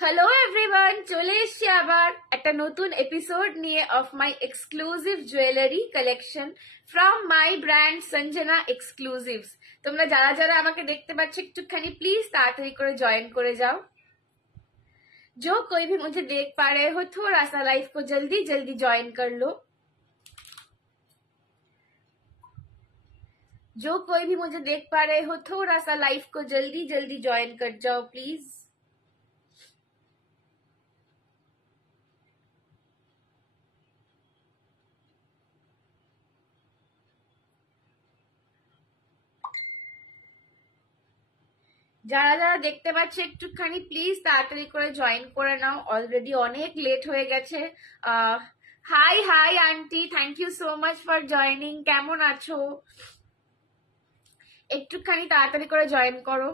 Hello everyone, চলে এসছি আবার একটা নতুন এপিসোড নিয়ে of my exclusive jewellery collection from my brand Sanjana exclusives. তোমরা যারা যারা আমাকে দেখতে পাচ্ছ একটুখানি প্লিজ তাড়াতাড়ি করে জয়েন করে যাও। जो कोई भी मुझे देख पा रहे हो थोड़ा सा लाइफ को जल्दी जल्दी ज्वाइन कर लो। जो कोई भी मुझे देख पा रहे हो थोड़ा सा लाइफ को जल्दी जल्दी ज्वाइन कर जाओ प्लीज। যারা যারা দেখতে পাচ্ছে একটুখানি প্লিজ তাড়াতাড়ি করে জয়েন করে নাও, অলরেডি অনেক লেট হয়ে গেছে। Hi hi aunty, thank you so much for joining. কেমন আছো? একটুখানি তাড়াতাড়ি করে জয়েন করো।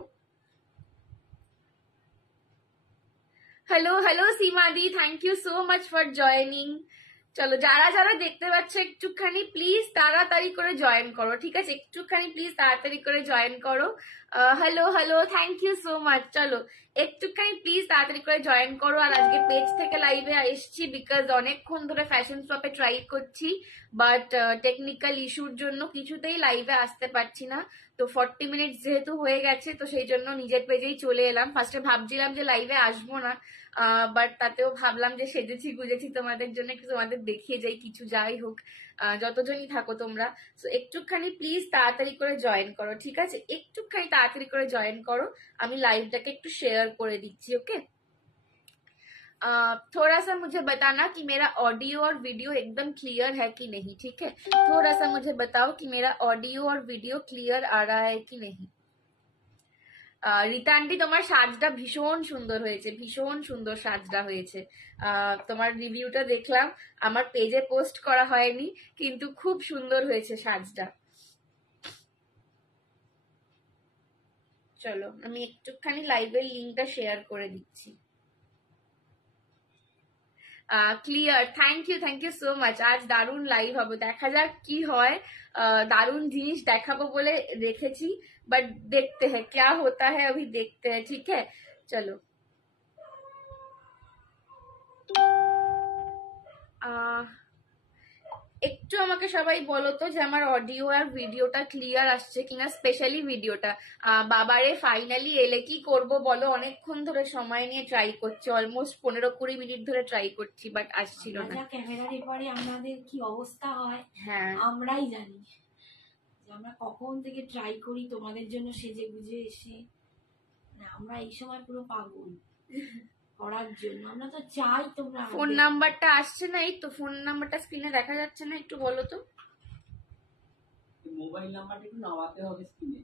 হ্যালো হ্যালো সীমাদি, thank you so much for joining. চলো যারা যারা দেখতে পাচ্ছ একটুখানি প্লিজ তাড়াতাড়ি করে জয়েন করো, ঠিক আছে? একটুখানি প্লিজ তাড়াতাড়ি করে জয়েন করো। Hello hello, thank you so much. চলো একটুখানি প্লিজ তাড়াতাড়ি করে জয়েন করো। আর আজকে পেজ থেকে লাইভে এসেছি বিকজ অনেকক্ষণ ধরে ফ্যাশন শপে ট্রাই করছি, বাট টেকনিক্যাল ইস্যুর জন্য কিছুতেই লাইভে আসতে পারছি না। তো 40 মিনিট যেহেতু হয়ে গেছে, তো সেই জন্য নিজের পেজেই চলে এলাম। ফার্স্টে ভাবছিলাম যে লাইভে আসবো না, বাট তাতেও ভাবলাম যে সেজেছি গুজেছি তোমাদের জন্য, একটু তোমাদের দেখিয়ে যাই কিছু। যাই হোক, যতজনই থাকো তোমরা, তো একটুখানি প্লিজ তাড়াতাড়ি করে জয়েন করো, ঠিক আছে? একটুখানি তাড়াতাড়ি করে জয়েন করো, আমি লাইভটাকে একটু শেয়ার করে দিচ্ছি। ওকে, थोड़ा सा मुझे बताना कि मेरा ऑडियो और वीडियो एकदम क्लियर है कि नहीं, ठीक है? थोड़ा सा मुझे बताओ कि मेरा ऑडियो और वीडियो क्लियर आ रहा है कि नहीं। রীতা আন্টি, তোমার সাজটা ভীষণ সুন্দর হয়েছে, ভীষণ সুন্দর সাজটা হয়েছে। তোমার রিভিউটা দেখলাম, আমার পেজে পোস্ট করা হয়নি, কিন্তু খুব সুন্দর হয়েছে সাজটা। চলো আমি একটুখানি লাইভের লিঙ্কটা শেয়ার করে দিচ্ছি। Clear, thank you so much. আজ দারুণ লাইভ হবে, দেখা যাক কি হয়। দারুণ জিনিস দেখাবো বলে রেখেছি, বাট দেখতে হ্যাঁ क्या होता है, अभी देखते हैं, ठीक है? चलो একটু আমাকে সবাই বলো তো যে আমার অডিও আর ভিডিওটা ক্লিয়ার আসছে কিনা, স্পেশালি ভিডিওটা। বাবারে ফাইনালি এলে, কি করব বলো, অনেকক্ষণ ধরে সময় নিয়ে ট্রাই করছি, অলমোস্ট 15-20 মিনিট ধরে ট্রাই করছি, বাট আসছিল না। ক্যামেরার এপারে আমাদের কি অবস্থা হয় হ্যাঁ আমরাই জানি। আমরা কখন থেকে ট্রাই করি তোমাদের জন্য সেজে গুজে এসে, আমরা এই সময় পুরো পাগল করার জন্য। আমরা তো চাই তোমরা। ফোন নাম্বারটা আসছে না, এই তো ফোন নাম্বারটা স্ক্রিনে দেখা যাচ্ছে না, একটু বলো তো। মোবাইল নাম্বারটা একটু নামাতে হবে স্ক্রিনে।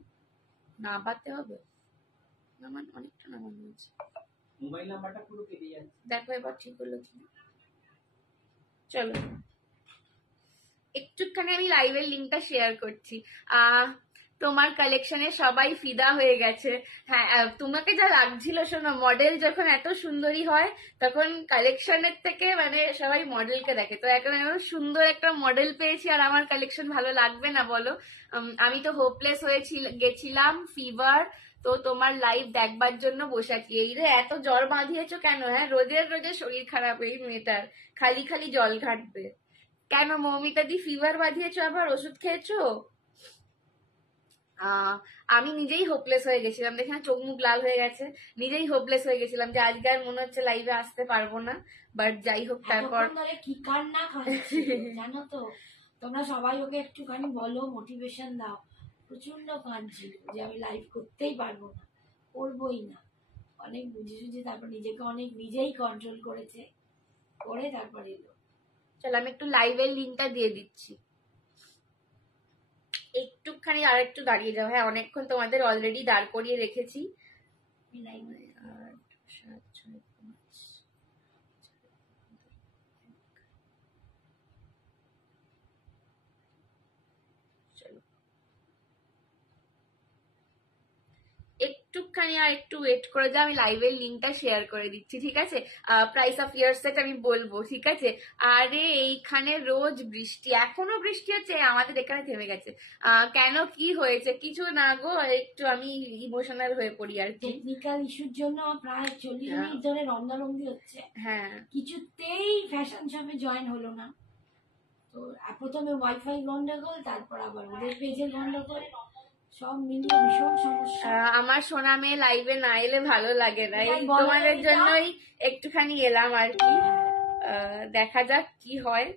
নামাতে হবে? নামান, অনেকটা নামানো হয়েছে। মোবাইল নাম্বারটা পুরো কেটে যাচ্ছে, দেখো এবার ঠিক হলো কি। চলো একটুখানি আমি লাইভের লিঙ্কটা শেয়ার করছি। তোমার কালেকশনে সবাই ফিদা হয়ে গেছে। হ্যাঁ, তোমাকে যা লাগছিল, শোনো, মডেল যখন এত সুন্দরী হয় তখন কালেকশনের থেকে মানে সবাই মডেলকে দেখে। তো এখন সুন্দর একটা মডেল পেয়েছি, আর আমার কালেকশন ভালো লাগবে না বলো? আমি তো হোপলেস হয়ে গেছিলাম, ফিভার। তো তোমার লাইভ দেখবার জন্য বসে আছি। এই রে, এত জ্বর বাঁধিয়েছো কেন? হ্যাঁ, রোজের রোজের শরীর খারাপ এই মেয়েটার, খালি খালি জল ঘাটবে কেন? মৌমিতা দি, ফিভার বাঁধিয়েছো আবার? ওষুধ খেয়েছো? আমি নিজেই হোপলেস হয়ে গেছিলাম, দেখে না চোখ মুখ লাল হয়ে গেছে। নিজেই হোপলেস হয়ে গেছিলাম যে আজকে আর মনে হচ্ছে লাইভে আসতে পারবো না, বাট যাই হোক তারপর কি কান্না খাচ্ছি জানো তো। তোমরা সবাই ওকে একটুখানি বলো, মোটিভেশন দাও। প্রচন্ড কাঁদছিল যে আমি লাইভ করতেই পারবো না, করবোই না। অনেক বুঝে সুঝে তারপর নিজেকে অনেক নিজেই কন্ট্রোল করেছে, করে তারপর এলো। চলো আমি একটু লাইভের লিঙ্কটা দিয়ে দিচ্ছি, একটুখানি আর একটু দাঁড়িয়ে যাও। হ্যাঁ, অনেকক্ষণ তোমাদের অলরেডি দাঁড় করিয়ে রেখেছি। একটুখানি আর একটু ওয়েট করে যাও, আমি লাইভের লিঙ্কটা শেয়ার করে দিচ্ছি, ঠিক আছে? প্রাইস অফ ইয়ার সেট আমি বলবো, ঠিক আছে? আরে এইখানে রোজ বৃষ্টি, এখনো বৃষ্টি হচ্ছে, আমাদের এখানে থেমে গেছে। কেন, কি হয়েছে? কিছু না গো, একটু আমি ইমোশনাল হয়ে পড়ি আর কি। টেকনিক্যাল ইস্যুর জন্য প্রায় 40 মিনিট ধরে রন্ধারঙ্গি হচ্ছে, হ্যাঁ কিছুতেই ফ্যাশন শপে জয়েন হলো না। তো প্রথমে ওয়াইফাই গন্ডগোল, তারপর আবার ওদের পেজের গন্ডগোল, সব মিলিয়ে ভীষণ সমস্যা। আমার সোনা মেয়ে লাইভে না এলে ভালো লাগে না, এই এটাই বলো, তোমাদের এটা। জন্যই একটুখানি এলাম আর কি। দেখা যাক কি হয়।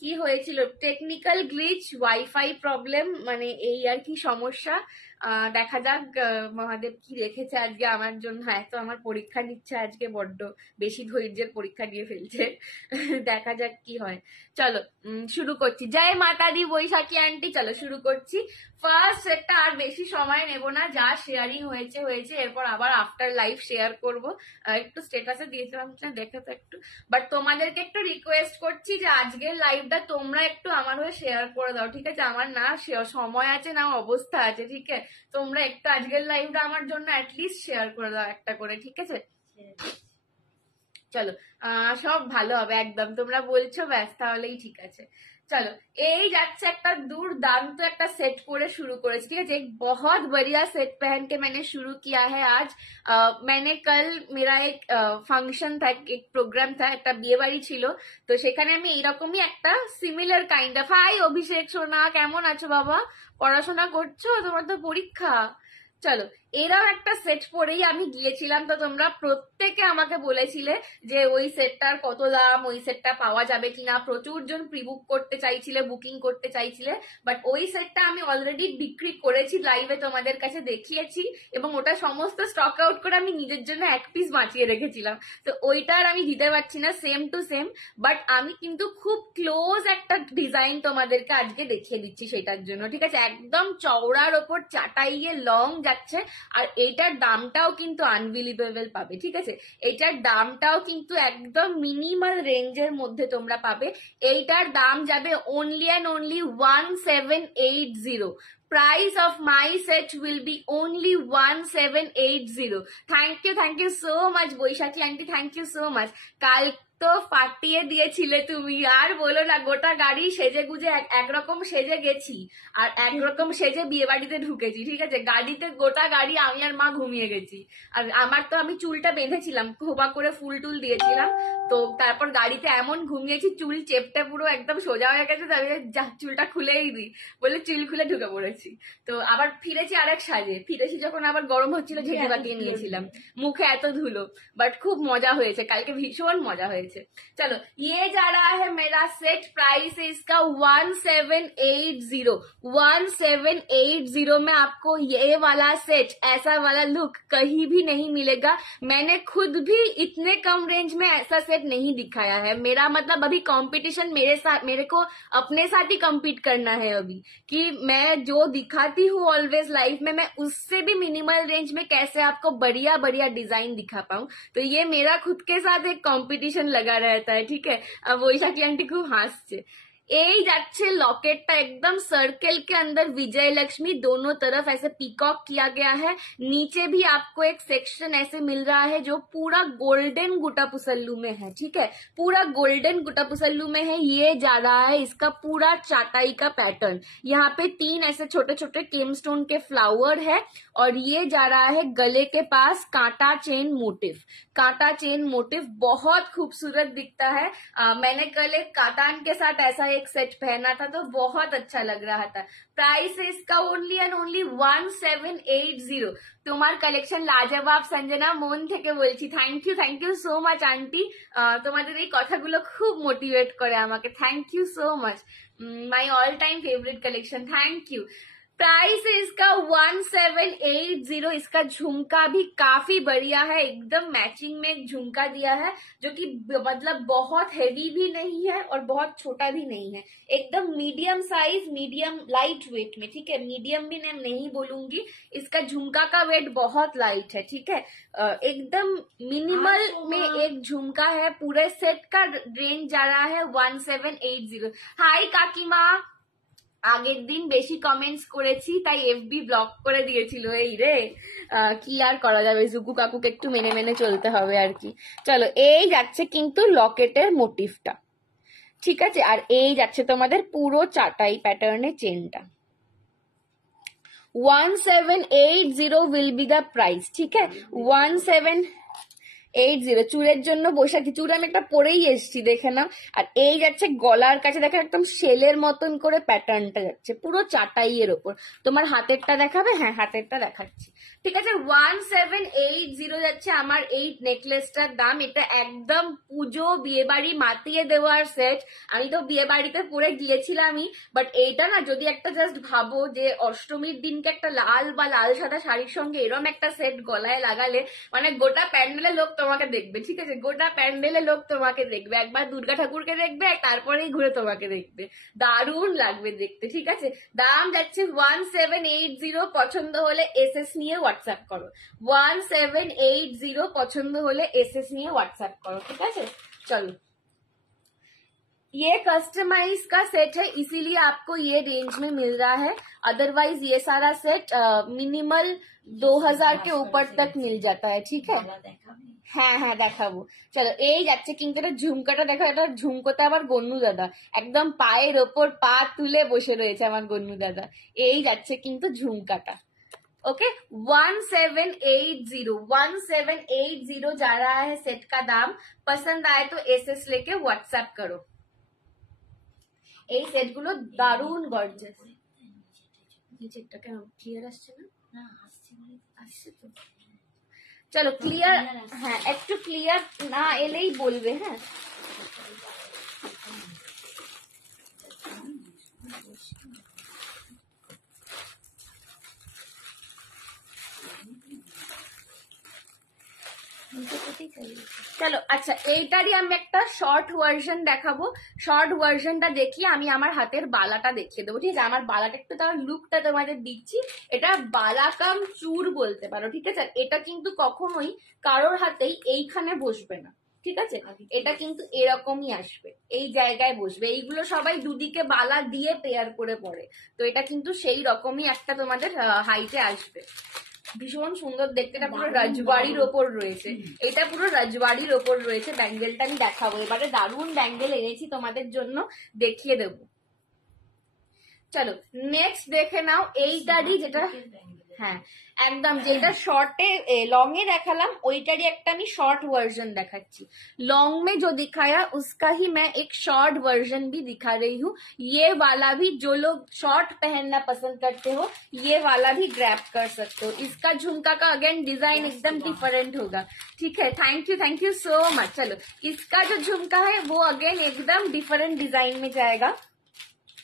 কি হয়েছিল, টেকনিক্যাল গ্লিচ, ওয়াইফাই প্রবলেম, মানে এই আর কি সমস্যা। দেখা যাক মহাদেব কি রেখেছে আজকে আমার জন্য। হ্যাঁ, তো আমার পরীক্ষা নিচ্ছে আজকে, বড্ড বেশি ধৈর্যের পরীক্ষা দিয়ে ফেলছে। দেখা যাক কি হয়। চলো শুরু করছি। জয় মাতা দি বৈশাখী আন্টি, চলো শুরু করছি। ফার্স্ট সেটটা আর বেশি সময় নেব না, যা শেয়ারিং হয়েছে হয়েছে, এরপর আবার আফটার লাইভ শেয়ার করব। একটু স্ট্যাটাসে দিয়েছিলাম, দেখে তো একটু, বাট তোমাদেরকে একটু রিকোয়েস্ট করছি যে আজকের লাইভটা তোমরা একটু আমার হয়ে শেয়ার করে দাও, ঠিক আছে? আমার না সময় আছে না অবস্থা আছে, ঠিক আছে? তোমরা একটু আজকের লাইভটা আমার জন্য অ্যাটলিস্ট শেয়ার করে দাও একটা করে, ঠিক আছে? চলো সব ভালো হবে একদম, তোমরা বলছো ব্যাস, তাহলেই ঠিক আছে। चलो এই যাচ্ছে একটা দুর্দান্ত একটা সেট পরে শুরু করেছি, ঠিক আছে? एक बहुत बढ़िया सेट पहन के मैंने शुरू किया है आज। मैंने कल मेरा एक ফাংশন था, एक প্রোগ্রাম था, একটা বিয়ে বাড়ি ছিল, তো সেখানে আমি এইরকমই একটা সিমিলার কাইন্ড অফ। হাই অভিষেক সোনা, কেমন আছো বাবা? পড়াশোনা করছো? তোমার তো পরীক্ষা। চলো এরাও একটা সেট পরেই আমি গিয়েছিলাম, তো তোমরা প্রত্যেকে আমাকে বলেছিলে যে ওই সেটটার কত দাম, ওই সেটটা পাওয়া যাবে কিনা, প্রচুর জন প্রি বুক করতে চাইছিলে, বুকিং করতে চাইছিলে, বাট ওই সেটটা আমি অলরেডি বিক্রি করেছি, লাইভে তোমাদের কাছে দেখিয়েছি, এবং ওটা সমস্ত স্টক আউট করে আমি নিজের জন্য এক পিস বাঁচিয়ে রেখেছিলাম, তো ওইটার আমি দিতে পারছি না সেম টু সেম, বাট আমি কিন্তু খুব ক্লোজ একটা ডিজাইন তোমাদেরকে আজকে দেখিয়ে দিচ্ছি সেটার জন্য, ঠিক আছে? একদম চওড়ার ওপর চাটাইয়ে লং যাচ্ছে, আর এইটার দামটাও কিন্তু আনবিলিভেবল পাবে, ঠিক আছে? এইটার দামটাও কিন্তু একদম মিনিমাল রেঞ্জের মধ্যে তোমরা পাবে। এইটার দাম যাবে only and only 1780। Price of my set will be only 1780. Thank you so much Baishakhi aunty, thank you so much. কাল তো ফাটিয়ে দিয়েছিলে তুমি, আর বলো না, গোটা গাড়ি সেজে গুজে একরকম সেজে গেছি আর একরকম সেজে বিয়ে বাড়িতে ঢুকেছি, ঠিক আছে? গাড়িতে গোটা গাড়ি আমি আর মা ঘুমিয়ে গেছি, আর আমার তো আমি চুলটা বেঁধেছিলাম, খোপা করে ফুল টুল দিয়েছিলাম, তো তারপর গাড়িতে এমন ঘুমিয়েছি, চুল চেপটা পুরো একদম সোজা হয়ে গেছে, তাহলে যা চুলটা খুলেই দিই বলে চুল খুলে ঢুকে পড়েছি। তো আবার ফিরেছি আরেক সাজে, ফিরেছি যখন আবার গরম হচ্ছিল ঝেঁটে বাতিয়ে নিয়েছিলাম, মুখে এত ধুলো, বাট খুব মজা হয়েছে কালকে, ভীষণ মজা হয়েছে। चलो ये जा रहा है मेरा सेट, प्राइस है इसका 1780। 1780 में आपको ये वाला सेट, ऐसा वाला लुक कहीं भी नहीं मिलेगा। मैंने खुद भी इतने कम रेंज में ऐसा सेट नहीं दिखाया है। मेरा मतलब अभी कंपटीशन मेरे साथ, मेरे को अपने साथ ही कम्पीट करना है अभी, कि मैं जो दिखाती हूँ ऑलवेज लाइफ में, मैं उससे भी मिनिमल रेंज में कैसे आपको बढ़िया बढ़िया डिजाइन दिखा पाऊं। तो ये मेरा खुद के साथ एक कंपटीशन लगा रहता है, ठीक है? अब বৈশাখী আন্টি খুব হাসছে। এই যাচ্ছে লকেটটা একদম सर्कल के अंदर विजय लक्ष्मी, दोनों तरफ ऐसे पीकॉक किया गया है, नीचे भी आपको एक सेक्शन ऐसे मिल रहा है जो पूरा गोल्डन गुटापुसल्लू में है, ठीक है? पूरा गोल्डन गुटापुसल्लू में है। ये जा रहा है इसका पूरा चाटाई का पैटर्न, यहाँ पे 3 ऐसे छोटे छोटे केमस्टोन के फ्लावर है, और ये जा रहा है गले के पास कांटा चेन मोटिव। कांटा चेन मोटिव बहुत खूबसूरत दिखता है। मैंने कल एक कातान के साथ ऐसा एक सेट पहना था, तो बहुत अच्छा लग रहा था। प्राइस है इसका ओनली एंड ओनली 1780। তোমার কালেকশন লাজবাব সঞ্জনা, মন থেকে বলছি। Thank you so much aunty, তোমাদের এই কথাগুলো খুব মোটিভেট করে আমাকে। Thank you so much, my all time favourite collection, thank you. Price है इसका 1780। इसका झुमका भी काफी बढ़िया है, एकदम मैचिंग में एक झुमका दिया है, जो कि मतलब बहुत हेवी भी नहीं है और बहुत छोटा भी नहीं है, एकदम medium size, medium light weight में, ठीक है? मीडियम भी नहीं बोलूंगी, इसका झुमका का वेट बहुत लाइट है, ठीक है? एकदम मिनिमल में एक झुमका है। पूरे सेट का रेंज जा रहा है 1780। हाय काकीमा, আগের দিন বেশি কমেন্টস করেছি তাই এফবি ব্লক করে দিয়েছিল। এই রে, কি আর করা যাবে, জুগু কাকুকে একটু মেনে মেনে চলতে হবে আর কি। চলো, এই যাচ্ছে কিন্তু লকেটের মোটিভটা, ঠিক আছে, আর এই যাচ্ছে তোমাদের পুরো চাটাই প্যাটার্নের চেনটা। 1780 will be the price, ঠিক আছে, 1780। চুলের জন্য বসে আছি, চুল আমি একটা পরেই এসছি, দেখে নাও। আর এই যাচ্ছে গলার কাছে, দেখো একদম শেলের মতন করে প্যাটার্নটা যাচ্ছে পুরো চাটাইয়ের ওপর। তোমার হাতেরটা দেখাবে? হ্যাঁ, হাতেরটা দেখাচ্ছি, ঠিক আছে। 1780 যাচ্ছে আমার এই নেকলেসটার দাম। এটা একদম পুজো বিয়ে বাড়ি মাতিয়ে দেওয়ার সেট। আমি তো বিয়ে বাড়িতে পরে গিয়েছিলামই, বাট এইটা না, যদি একটা জাস্ট ভাবো যে অষ্টমীর দিনকে একটা লাল বা লাল সাদা শাড়ির সঙ্গে এরম একটা সেট গলায় লাগালে, মানে গোটা প্যান্ডেলে লোক তোমাকে দেখবে, ঠিক আছে, গোটা প্যান্ডেলে লোক তোমাকে দেখবে। একবার দুর্গা ঠাকুরকে দেখবে, তারপরেই ঘুরে তোমাকে দেখবে, দারুণ লাগবে দেখতে, ঠিক আছে। দাম যাচ্ছে 1780। পছন্দ হলে এসএস নিয়ে হোয়াটসঅ্যাপ করো। 1780 পছন্দ হলে এসএস নিয়ে হোয়াটসঅ্যাপ করো, ঠিক আছে। চলো, ये कस्टमाइज का सेट है, इसीलिए आपको ये रेंज में मिल रहा है। अदरवाइज ये सारा सेट मिनिमल 2000 के ऊपर तक मिल जाता है, ठीक है। হ্যাঁ হ্যাঁ, দেখাবো। চলো, এই যাচ্ছে কিন্তু এটা ঝুমকাটা দেখো, এটা ঝুমকোতে আবার গন্নু দাদা একদম পায়ের ওপর পা তুলে বসে রয়েছে আমার গন্নু দাদা। এই যাচ্ছে কিন্তু ঝুমকাটা। ओके, 1780 जा रहा है सेट का दाम। पसंद आए तो एसएस लेके व्हाट्सएप करो। এই সেট গুলো দারুণ গর্জিয়াস। নিচেরটা কেন ক্লিয়ার আসছে না? না, আসছে তো। চলো, ক্লিয়ার, হ্যাঁ একটু ক্লিয়ার না এলেই বলবে, হ্যাঁ। চলো, আচ্ছা, এইটারই আমি একটা শর্ট ভার্সন দেখাবো। শর্ট ভার্সনটা দেখিয়ে আমি আমার হাতের বালাটা দেখিয়ে দেবো, ঠিক আছে। আমার বালাটা একটু তার লুকটা তোমাদের দিচ্ছি। এটা বালাকাম চুর বলতে পারো, ঠিক আছে। এটা কিন্তু কখনোই কারোর হাতেই এইখানে বসবে না, ঠিক আছে। এটা কিন্তু এরকমই আসবে, এই জায়গায় বসবে। এইগুলো সবাই দুদিকে বালা দিয়ে পেয়ার করে পড়ে, তো এটা কিন্তু সেই রকমই একটা তোমাদের হাইটে আসবে। ভীষণ সুন্দর দেখতে, এটা পুরো রাজবাড়ির ওপর রয়েছে, এটা পুরো রাজবাড়ির ওপর রয়েছে। ব্যাঙ্গেলটা আমি দেখাবো এবারে, দারুণ ব্যাঙ্গেল এনেছি তোমাদের জন্য, দেখিয়ে দেবো। চলো, নেক্সট দেখে নাও এইটারই, যেটা হ্যাঁ একদম যেটা शॉर्टे लॉन्ग में देखालाम ওইটারই একটা আমি शॉर्ट वर्जन দেখাচ্ছি। लॉन्ग में जो दिखाया उसका ही मैं एक शॉर्ट वर्जन भी दिखा रही हूँ। ये वाला भी जो लोग शॉर्ट पहनना पसंद करते हो ये वाला भी ग्रैब कर सकते हो। इसका झुमका का अगेन डिजाइन एकदम डिफरेंट होगा, ठीक है। Thank you so much. चलो, इसका जो झुमका है वो अगेन एकदम डिफरेंट डिजाइन में जाएगा।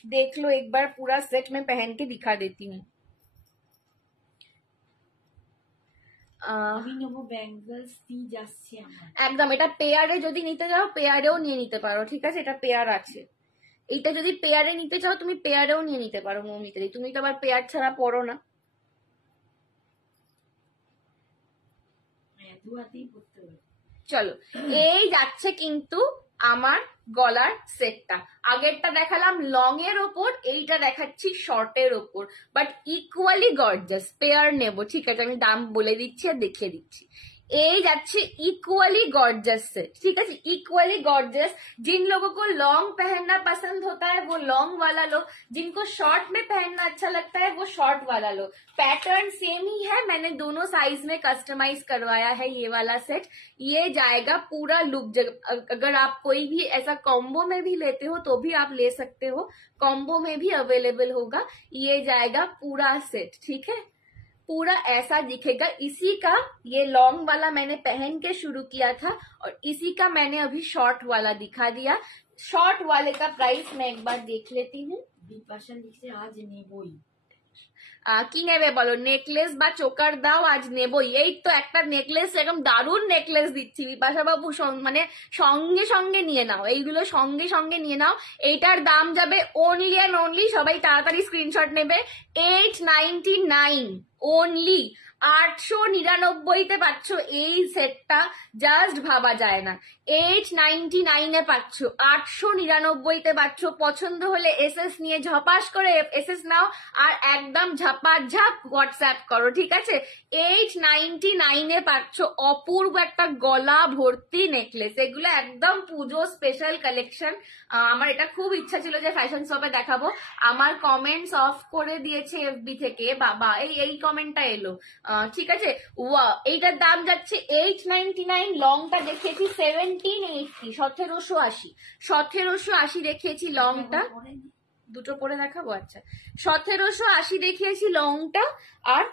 देख लो एक बार, पूरा सेट में पहन के दिखा देती हूँ। একদম এটা পেয়ারে যদি নিতে চাও পেয়ারেও নিয়ে নিতে পারো, ঠিক আছে। এটা পেয়ার আছে, এইটা যদি পেয়ারে নিতে চাও তুমি পেয়ারেও নিয়ে নিতে পারো মৌমিতা, তুমি তো আবার পেয়ার ছাড়া পড়ো না। চলো, এই যাচ্ছে কিন্তু আমার গলার সেটটা। আগেরটা দেখালাম লং এর ওপর, এইটা দেখাচ্ছি শর্টের ওপর, বাট ইকুয়ালি গর্জাস। পেয়ার নেবো, ঠিক আছে, আমি দাম বলে দিচ্ছি আর দেখিয়ে দিচ্ছি। এই যাচ্ছে इक्वली गॉर्जियस से, ठीक है, इक्वली गॉर्जियस। जिन लोगों को लॉन्ग पहनना पसंद होता है वो लॉन्ग वाला लो, जिनको शॉर्ट में पहनना अच्छा लगता है वो शॉर्ट वाला लो। पैटर्न सेम ही है, मैंने दोनों साइज में कस्टमाइज करवाया है ये वाला सेट। ये जाएगा पूरा लुक। अगर आप कोई भी ऐसा कॉम्बो में भी लेते हो तो भी आप ले सकते हो, कॉम्बो में भी अवेलेबल होगा। ये जाएगा पूरा सेट, ठीक है, पूरा ऐसा दिखेगा। इसी का ये लॉन्ग वाला मैंने पहन के शुरू किया था और इसी का मैंने अभी शॉर्ट वाला दिखा दिया। शॉर्ट वाले का प्राइस मैं एक बार देख लेती हूँ। বিপাশা লিখছে আজ নেবই। কি নেবে বলো, নেকলেস বা চোকার দাও, আজ নেবই। এই তো একটা নেকলেস, এরকম দারুণ নেকলেস দিচ্ছি বিপাশা বাবু, মানে সঙ্গে সঙ্গে নিয়ে নাও, এইগুলো সঙ্গে সঙ্গে নিয়ে নাও। এইটার দাম যাবে অনলি অ্যান্ড অনলি, সবাই তাড়াতাড়ি স্ক্রিনশট নেবে, 899 ओनली। 899-তে পাচ্ছ এই সেটটা, জাস্ট ভাবা যায় না। 899-এ পাচ্ছ, 899-তে পাচ্ছ। পছন্দ হলে এসএস নিয়ে ঝপাস করে এসএস নাও আর একদম ঝাপাঝাপ হোয়াটসঅ্যাপ করো, ঠিক আছে? 899-এ পাচ্ছ অপূর্ব একটা গলা ভর্তি নেকলেস। এগুলো একদম পুজো স্পেশাল কালেকশন। আমার এটা খুব ইচ্ছা ছিল যে ফ্যাশন শপে দেখাবো। আমার কমেন্টস অফ করে দিয়েছে এফবি থেকে, বাবা এই কমেন্টটা এলো। ঠিক আছে, এইটার দাম যাচ্ছে 899। লংটা দেখিয়েছি 1780, 1780, 1780 দেখিয়েছি লংটা। দুটো পরে দেখাবো, আচ্ছা। 1780 দেখিয়েছি লংটা, আর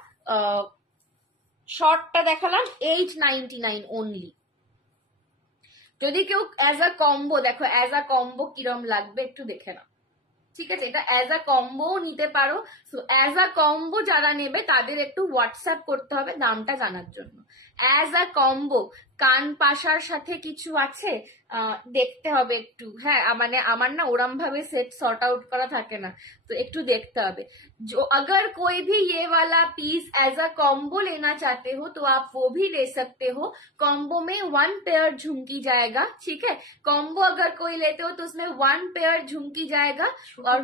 শর্টটা দেখালাম 899 অনলি। যদি কেউ অ্যাজ আ কম্বো, দেখো অ্যাজ আ কম্বো কিরম লাগবে একটু দেখে নাও, ঠিক আছে? এটা অ্যাজ আ কম্বো নিতে পারো। সো অ্যাজ আ কম্বো যারা নেবে তাদের একটু হোয়াটসঅ্যাপ করতে হবে দামটা জানার জন্য। অ্যাজ আ কম্বো কান পাশার সাথে কিছু আছে, দেখতে হবে একটু। হ্যাঁ, মানে আমার না ওরম ভাবে সেট सॉर्ट आउट করা থাকে না, तो একটু দেখতে হবে। जो अगर कोई भी ये वाला पीस एज अ कॉम्बो लेना चाहते हो तो आप वो भी ले सकते हो। कॉम्बो में 1 पेयर झुमकी जाएगा, ठीक है? कॉम्बो अगर कोई लेते हो तो उसमें 1 पेयर झुमकी जाएगा और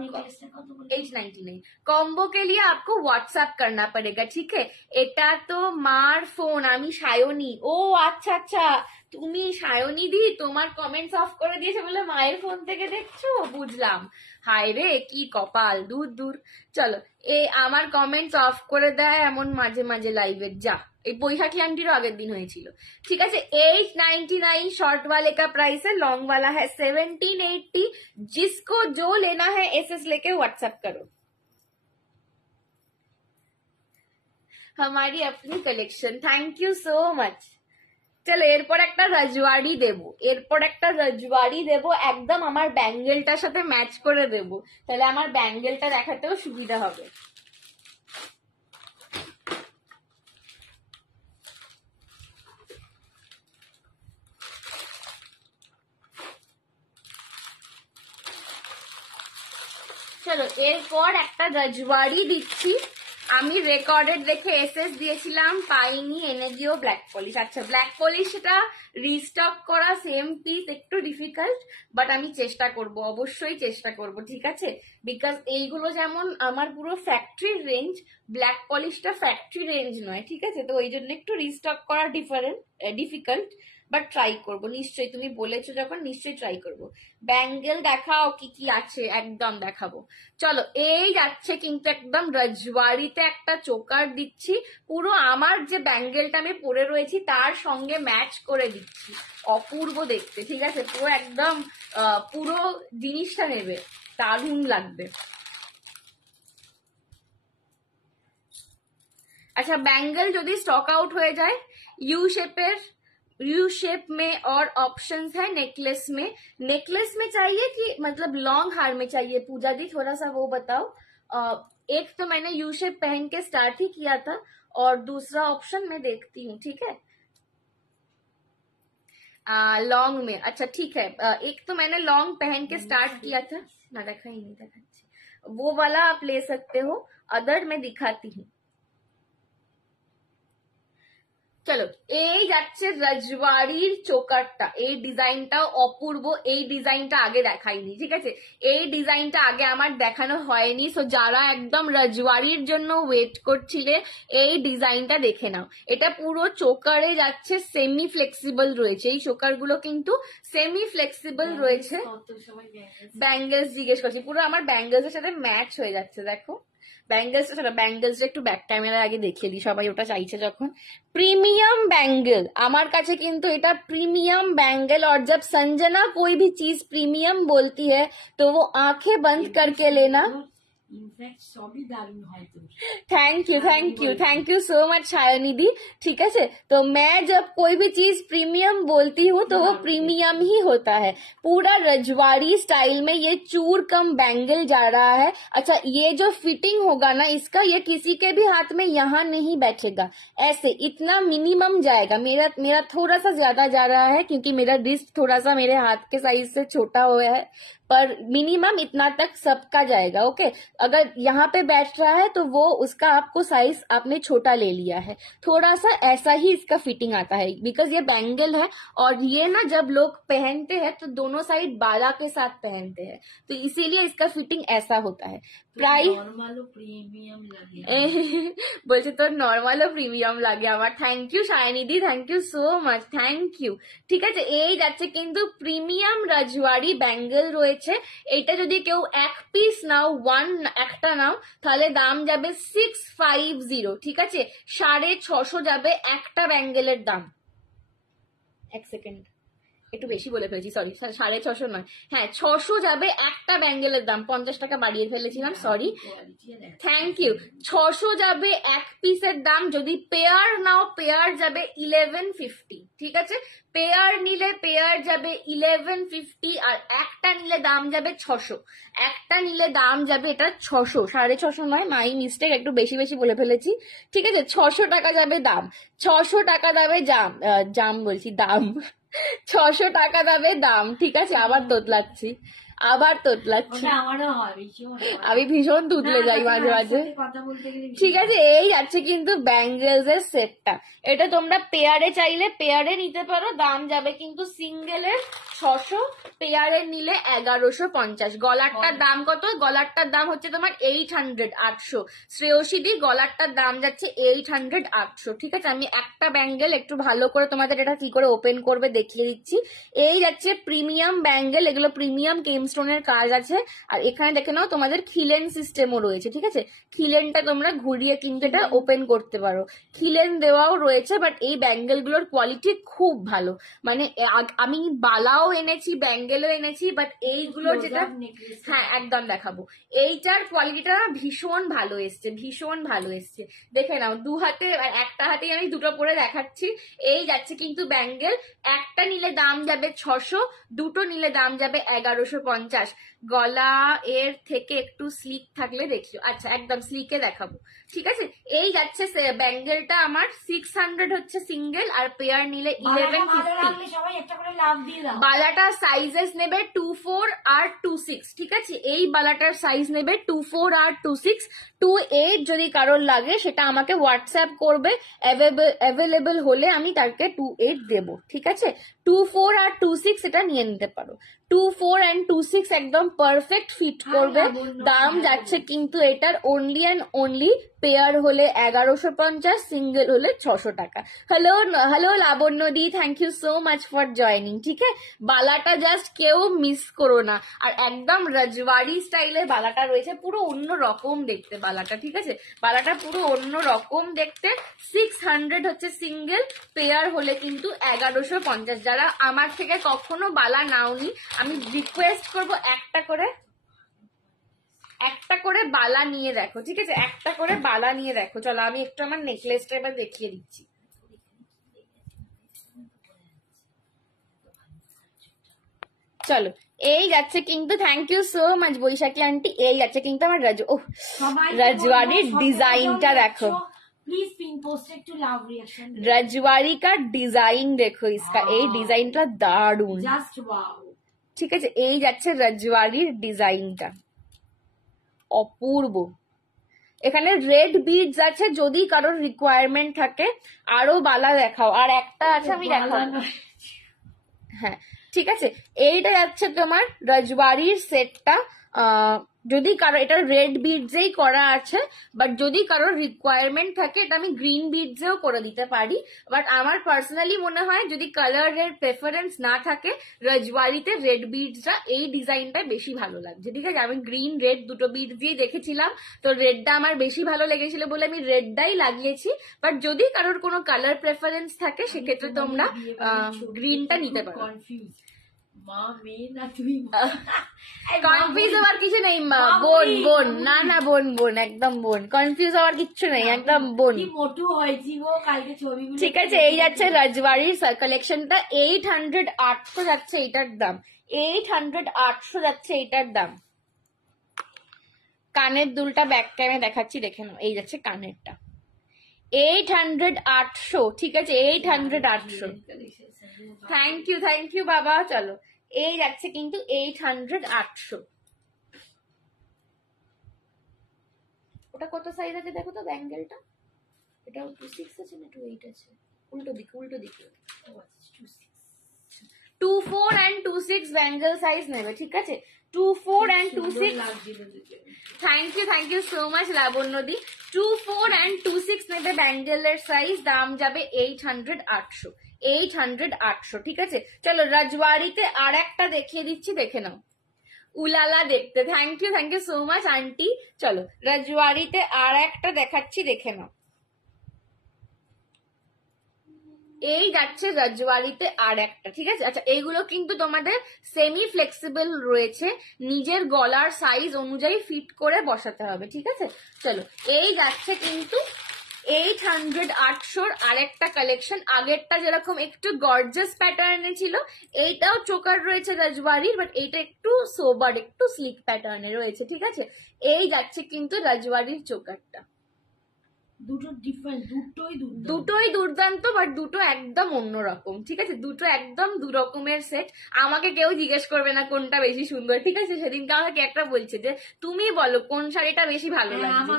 899। कॉम्बो के लिए आपको व्हाट्सएप करना पड़ेगा, ठीक है? এটা তো মার ফোন, আমি সায়নী। ও আচ্ছা আচ্ছা, তুমি সায়নী দি, তোমার কমেন্টস অফ করে দিয়েছে বলে মায়ের ফোন থেকে দেখছো, বুঝলাম। হায় রে, কি কপাল, দূর দূর। চলো, আমার কমেন্টস অফ করে দেয় এমন মাঝে মাঝে লাইভের, যা। এই বৈশাখী আন্টিরও আগের দিন হয়েছিল, ঠিক আছে? 899 शॉर्ट वाले का प्राइस है, लॉन्ग वाला है 1780। जिसको जो लेना है एसएस लेके व्हाट्सएप करो। हमारी अपनी collection, thank you so much. চলো, এরপর একটা রজওয়াড়ি দেবো, একদম আমার ব্যাঙ্গেলটার সাথে ম্যাচ করে দেবো, তাহলে আমার ব্যাঙ্গেলটা দেখাতেও সুবিধা হবে। চলো, এরপর একটা রজওয়াড়ি দিচ্ছি। আমি রেকর্ডেড দেখে এসএস দিয়েছিলাম, পাইনি, এনে দিও ব্ল্যাক পলিশ। আচ্ছা, ব্ল্যাক পলিশটা রিস্টক করা সেম পিস একটু ডিফিকাল্ট, বাট আমি চেষ্টা করব, অবশ্যই চেষ্টা করব, ঠিক আছে? বিকজ এইগুলো যেমন আমার পুরো ফ্যাক্টরি রেঞ্জ, ব্ল্যাক পলিশটা ফ্যাক্টরি রেঞ্জ নয়, ঠিক আছে? তো ওই জন্য একটু রিস্টক করা ডিফিকাল্ট, বাট ট্রাই করবো নিশ্চয়ই। তুমি বলেছো যখন, নিশ্চয়ই ট্রাই করবো। ব্যাঙ্গেল দেখাও কি কি আছে, একদম দেখাবো। চলো, এই যাচ্ছে কিন্তু একদম রজওয়াড়িতে একটা চোকার দিচ্ছি, পুরো আমার যে ব্যাঙ্গেলটা আমি পরে রয়েছি তার সঙ্গে ম্যাচ করে দিচ্ছি, অপূর্ব দেখতে, ঠিক আছে? পুরো একদম পুরো জিনিসটা নেবে, দারুণ লাগবে। अच्छा, बैंगल यदि स्टॉक आउट हो जाए, यू शेप में और ऑप्शंस है नेकलेस में चाहिए कि मतलब लॉन्ग हार में चाहिए? पूजा दी थोड़ा सा वो बताओ। एक तो मैंने यू शेप पहन के स्टार्ट ही किया था और दूसरा ऑप्शन मैं देखती हूँ, ठीक है? लॉन्ग में, अच्छा ठीक है। एक तो मैंने लॉन्ग पहन के स्टार्ट किया था ना, देखा ही नहीं, देखा, वो वाला आप ले सकते हो, अदर मैं दिखाती हूँ। চলো, এই যাচ্ছে রজওয়াড়ির চোকারটা, এই ডিজাইনটা অপূর্ব। এই ডিজাইনটা আগে দেখাইনি, ঠিক আছে? এই ডিজাইনটা আগে আমার দেখানো হয়নি। সো যারা একদম রজওয়াড়ির জন্য ওয়েট করছিলে, এই ডিজাইনটা দেখে নাও। এটা পুরো চোকারে যাচ্ছে, সেমি ফ্লেক্সিবল রয়েছে, এই চোকারগুলো কিন্তু সেমি ফ্লেক্সিবল রয়েছে। ব্যাঙ্গেলস জিজ্ঞেস করছি, পুরো আমার ব্যাঙ্গেলসের সাথে ম্যাচ হয়ে যাচ্ছে, দেখো। ব্যাঙ্গেলসটা একটু ব্যাক ক্যামেরার আগে দেখিয়ে দিই, সবাই ওটা চাইছে যখন। प्रीमियम बैंगल, আমার কাছে কিন্তু এটা प्रीमियम बैंगल। और जब संजना कोई भी चीज प्रीमियम बोलती है तो वो आंखें बंद करके लेना। इनफैक्ट सभी दारुण है। तो thank you so much Sayani di, ठीक है? तो मैं जब कोई भी चीज प्रीमियम बोलती हूँ तो वो प्रीमियम ही होता है। पूरा रजवाड़ी स्टाइल में ये चूर कम बैंगल जा रहा है। अच्छा, ये जो फिटिंग होगा ना इसका, ये किसी के भी हाथ में यहाँ नहीं बैठेगा, ऐसे इतना मिनिमम जाएगा। मेरा थोड़ा सा ज्यादा जा रहा है क्योंकि मेरा रिस्ट थोड़ा सा मेरे हाथ के साइज से छोटा हुआ है, पर मिनिमम इतना तक सबका जाएगा। ओके, अगर यहाँ पे बैठ रहा है तो वो उसका आपको साइज आपने छोटा ले लिया है, थोड़ा सा ऐसा ही इसका फिटिंग आता है, बिकॉज ये बैंगल है और ये ना जब लोग पहनते हैं तो दोनों साइड बाला के साथ पहनते हैं, तो इसीलिए इसका फिटिंग ऐसा होता है। প্রাইস নরমাল ও প্রিমিয়াম লাগে বলছে তোর নর্মাল ও প্রিমিয়াম লাগে আমার। থ্যাংক ইউ সায়নিধি, thank you so much, thank you. ঠিক আছে, এই যাচ্ছে কিন্তু প্রিমিয়াম রাজওয়ারি ব্যাঙ্গেল রয়েছে। এইটা যদি কেউ এক পিস নাও, একটা নাও, তাহলে দাম যাবে 650। ঠিক আছে, 650 যাবে একটা ব্যাঙ্গেলের দাম। এক সেকেন্ড, একটু বেশি বলে ফেলেছি, সরি, 650 নয়, হ্যাঁ 600 যাবে একটা ব্যাঙ্গেলের দাম, 50 টাকা বাড়িয়ে ফেলেছিলাম, সরি, থ্যাংক ইউ। 600 যাবে এক পিসের দাম। যদি পেয়ার নাও, পেয়ার যাবে 1150। ঠিক আছে, পেয়ার নিলে পেয়ার যাবে 1150, আর একটা নিলে দাম যাবে 600। একটা নিলে দাম যাবে এটা 600, 650 নয়, মাই মিস্টেক, একটু বেশি বেশি বলে ফেলেছি। ঠিক আছে, 600 টাকা যাবে দাম, 600 টাকা যাবে জাম বলছি দাম 600 টাকা যাবে দাম। ঠিক আছে, আবার তোতলাচ্ছি। আমারও হয় ভীষণ, আমি ভীষণ তুতলে যাই মাঝে মাঝে। কথা বলতে গেলে ঠিক আছে, এই যাচ্ছে কিন্তু ব্যাঙ্গেলস এর সেটটা। এটা তোমরা পেয়ারে চাইলে পেয়ারে নিতে পারো, দাম যাবে কিন্তু সিঙ্গেলের 600, পেয়ারের নিলে 1150। গলারটার দাম কত? গলারটার দাম হচ্ছে তোমার 800, 800। শ্রেয়সীদি গলারটার দাম যাচ্ছে 800, 800। ঠিক আছে, আমি একটা ব্যাঙ্গেল একটু ভালো করে তোমাদের এটা কি করে ওপেন করবে দেখিয়ে দিচ্ছি। এই যাচ্ছে প্রিমিয়াম ব্যাঙ্গেল, এগুলো প্রিমিয়াম স্টোনের কাজ আছে। আর এখানে দেখে নাও তোমাদের খিলেন সিস্টেমও রয়েছে। ঠিক আছে, খিলেনটা তোমরা ঘুরিয়ে কিন্তু এটা ওপেন করতে পারো, খিলেন দেওয়াও রয়েছে। বাট এই ব্যাঙ্গেল গুলোর কোয়ালিটি খুব ভালো, মানে আমি বালাও এনেছি, ব্যাঙ্গেলও এনেছি, বাট এইগুলোর যেটা, হ্যাঁ একদম দেখাবো, এইটার কোয়ালিটিটা ভীষণ ভালো এসছে, ভীষণ ভালো এসছে। দেখে নাও, দু হাতে, একটা হাতে আমি দুটো পরে দেখাচ্ছি। এই যাচ্ছে কিন্তু ব্যাঙ্গেল, একটা নিলে দাম যাবে 600, দুটো নিলে দাম যাবে 1150। গলা এর থেকে একটু স্লিক থাকলে দেখিও, আচ্ছা একদম স্লিকে দেখাবো। ঠিক আছে, এই যাচ্ছে ব্যাঙ্গেলটা আমার 600 হচ্ছে সিঙ্গেল, আর পেয়ার নিলে 1150। বালাটা সাইজেস নেবে 24 আর 26। ঠিক আছে, এই বালাটার সাইজ নেবে 24 আর 26। 28 যদি কারোর লাগে সেটা আমাকে হোয়াটসঅ্যাপ করবে, অ্যাভেলেবল হলে আমি তাকে 28 দেবো। ঠিক আছে, 24 আর 26 এটা নিয়ে নিতে পারো। 24 and 26 একদম পারফেক্ট ফিট করবে। দাম যাচ্ছে কিন্তু এটার অনলি অ্যান্ড অনলি পেয়ার হলে 1150, সিঙ্গেল হলে 600 টাকা। হ্যালো লাবণ্যদি, thank you so much for joining. ঠিক আছে, বালাটা জাস্ট কেউ মিস করো না। আর একদম রাজওয়ারি স্টাইলের বালাটা রয়েছে, পুরো অন্য রকম দেখতে বালাটা। ঠিক আছে, বালাটা পুরো অন্য রকম দেখতে। 600 হচ্ছে সিঙ্গেল, পেয়ার হলে কিন্তু 1150। যারা আমার থেকে কখনো বালা নাওনি, আমি রিকোয়েস্ট করবো একটা করে বালা নিয়ে দেখো। ঠিক আছে, একটা করে বালা নিয়ে দেখো। চলো আমি একটু আমার নেকলেসটা এবার দেখিয়ে দিচ্ছি। চলো, এই যাচ্ছে কিন্তু, thank you so much Baishakhi aunty. এই যাচ্ছে কিন্তু আমার রাজওয়ারির ডিজাইনটা দেখো, please pin post to love reaction. Rajwadi का डिजाइन देखो इसका, এই ডিজাইনটা দারুণ, জাস্ট ওয়াও। ঠিক আছে, এই যাচ্ছে রাজওয়াড়ির ডিজাইনটা, অপূর্ব। এখানে রেড বিডস আছে, যদি কারোর রিকোয়ারমেন্ট থাকে আরো বালা দেখাও। আর একটা আছে, আমি দেখাবো, হ্যাঁ ঠিক আছে। এইটা যাচ্ছে তোমার রাজওয়াড়ির সেটটা। যদি কারো, এটা রেড বিডসেই করা আছে, বাট যদি কারোর রিকোয়ারমেন্ট থাকে এটা আমি গ্রিন বিডসেও করে দিতে পারি। বাট আমার পার্সোনালি মনে হয় যদি কালারের প্রেফারেন্স না থাকে, রাজওয়াড়িতে রেড বিডসটা, এই ডিজাইনটা বেশি ভালো লাগছে। ঠিক আছে, আমি গ্রিন রেড দুটো বিডস দিয়ে দেখেছিলাম, তো রেডটা আমার বেশি ভালো লেগেছিল বলে আমি রেডটাই লাগিয়েছি। বাট যদি কারোর কোনো কালার প্রেফারেন্স থাকে সেক্ষেত্রে তোমরা গ্রিনটা নিতে পারো। কনফিউজ হওয়ার কিছু নেই মা, বোন বোন, না না বোন বোন, একদম বোন, কনফিউজ হওয়ার কিচ্ছু নেই, একদম বোন। ঠিক আছে, এই যাচ্ছে রাজওয়াড়ির কালেকশনটা। 800, 800 যাচ্ছে এটার দাম, 800, 800 যাচ্ছে এটার দাম। কানের দুলটা ব্যাক ক্যামে দেখাচ্ছি, দেখে নাও। এই যাচ্ছে কানেরটা, 800, 800। ঠিক আছে, 800, 800। থ্যাংক ইউ বাবা। চলো, এই যাচ্ছে কিন্তু 800 800। ওটা কত সাইজ আছে দেখো তো ব্যাঙ্গেলটা, এটা 26 আছে না 28 আছে, উল্টো দিকে উল্টো দিকে। 24 and 26 ব্যাঙ্গেল সাইজ নেবে, ঠিক আছে? 24 and 26। Thank you so much লাবণ্যদি। 24 and 26 নেবে ব্যাঙ্গেলের সাইজ, দাম যাবে 800 800, 800 800, ঠিক আছে? চলো রাজওয়ারিতে আর একটা দেখিয়ে দিচ্ছি, দেখে নাও। উলালা দেখতে, thank you so much aunty. চলো রাজওয়ারিতে আর একটা দেখাচ্ছি, দেখে নাও। এই যাচ্ছে রাজওয়ারিতে আর একটা, ঠিক আছে? আচ্ছা এইগুলো কিন্তু তোমাদের সেমি ফ্লেক্সিবল রয়েছে, নিজের গলার সাইজ অনুযায়ী ফিট করে বসাতে হবে, ঠিক আছে? চলো এই যাচ্ছে কিন্তু 800 800 আরেকটা কালেকশন। আগেরটা যেরকম একটু গর্জাস প্যাটার্নে ছিল, এইটাও চোকার রয়েছে রাজওয়ারির, বাট এইটা একটু সোবার, একটু স্লিক প্যাটার্নে রয়েছে, ঠিক আছে? এই যাচ্ছে কিন্তু রাজওয়ারির চোকারটা। দুটোই দুর্দান্ত, বাট দুটো একদম অন্যরকম, ঠিক আছে? দুটো একদম দু রকমের সেট। আমাকে কেউ জিজ্ঞেস করবে না কোনটা বেশি সুন্দর, ঠিক আছে? সেদিনকে আমাকে একটা বলছে যে তুমি বলো কোন শাড়িটা বেশি ভালো লাগছে,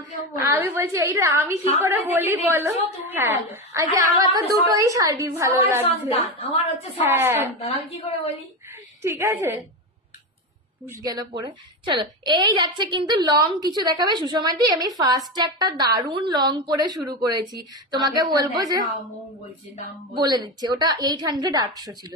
আমি বলছি এইটা আমি কি করে বলি বলো? হ্যাঁ, আচ্ছা আমার তো দুটোই শাড়ি ভালো লাগছে, হ্যাঁ কি করে বলি, ঠিক আছে? গেল পরে। চলো এই যাচ্ছে কিন্তু লং কিছু দেখাবে সুষমাদি। আমি ফার্স্টে একটা দারুণ লং পরে শুরু করেছি, তোমাকে বলবো যে বলে দিচ্ছে, ওটা 800 800 ছিল।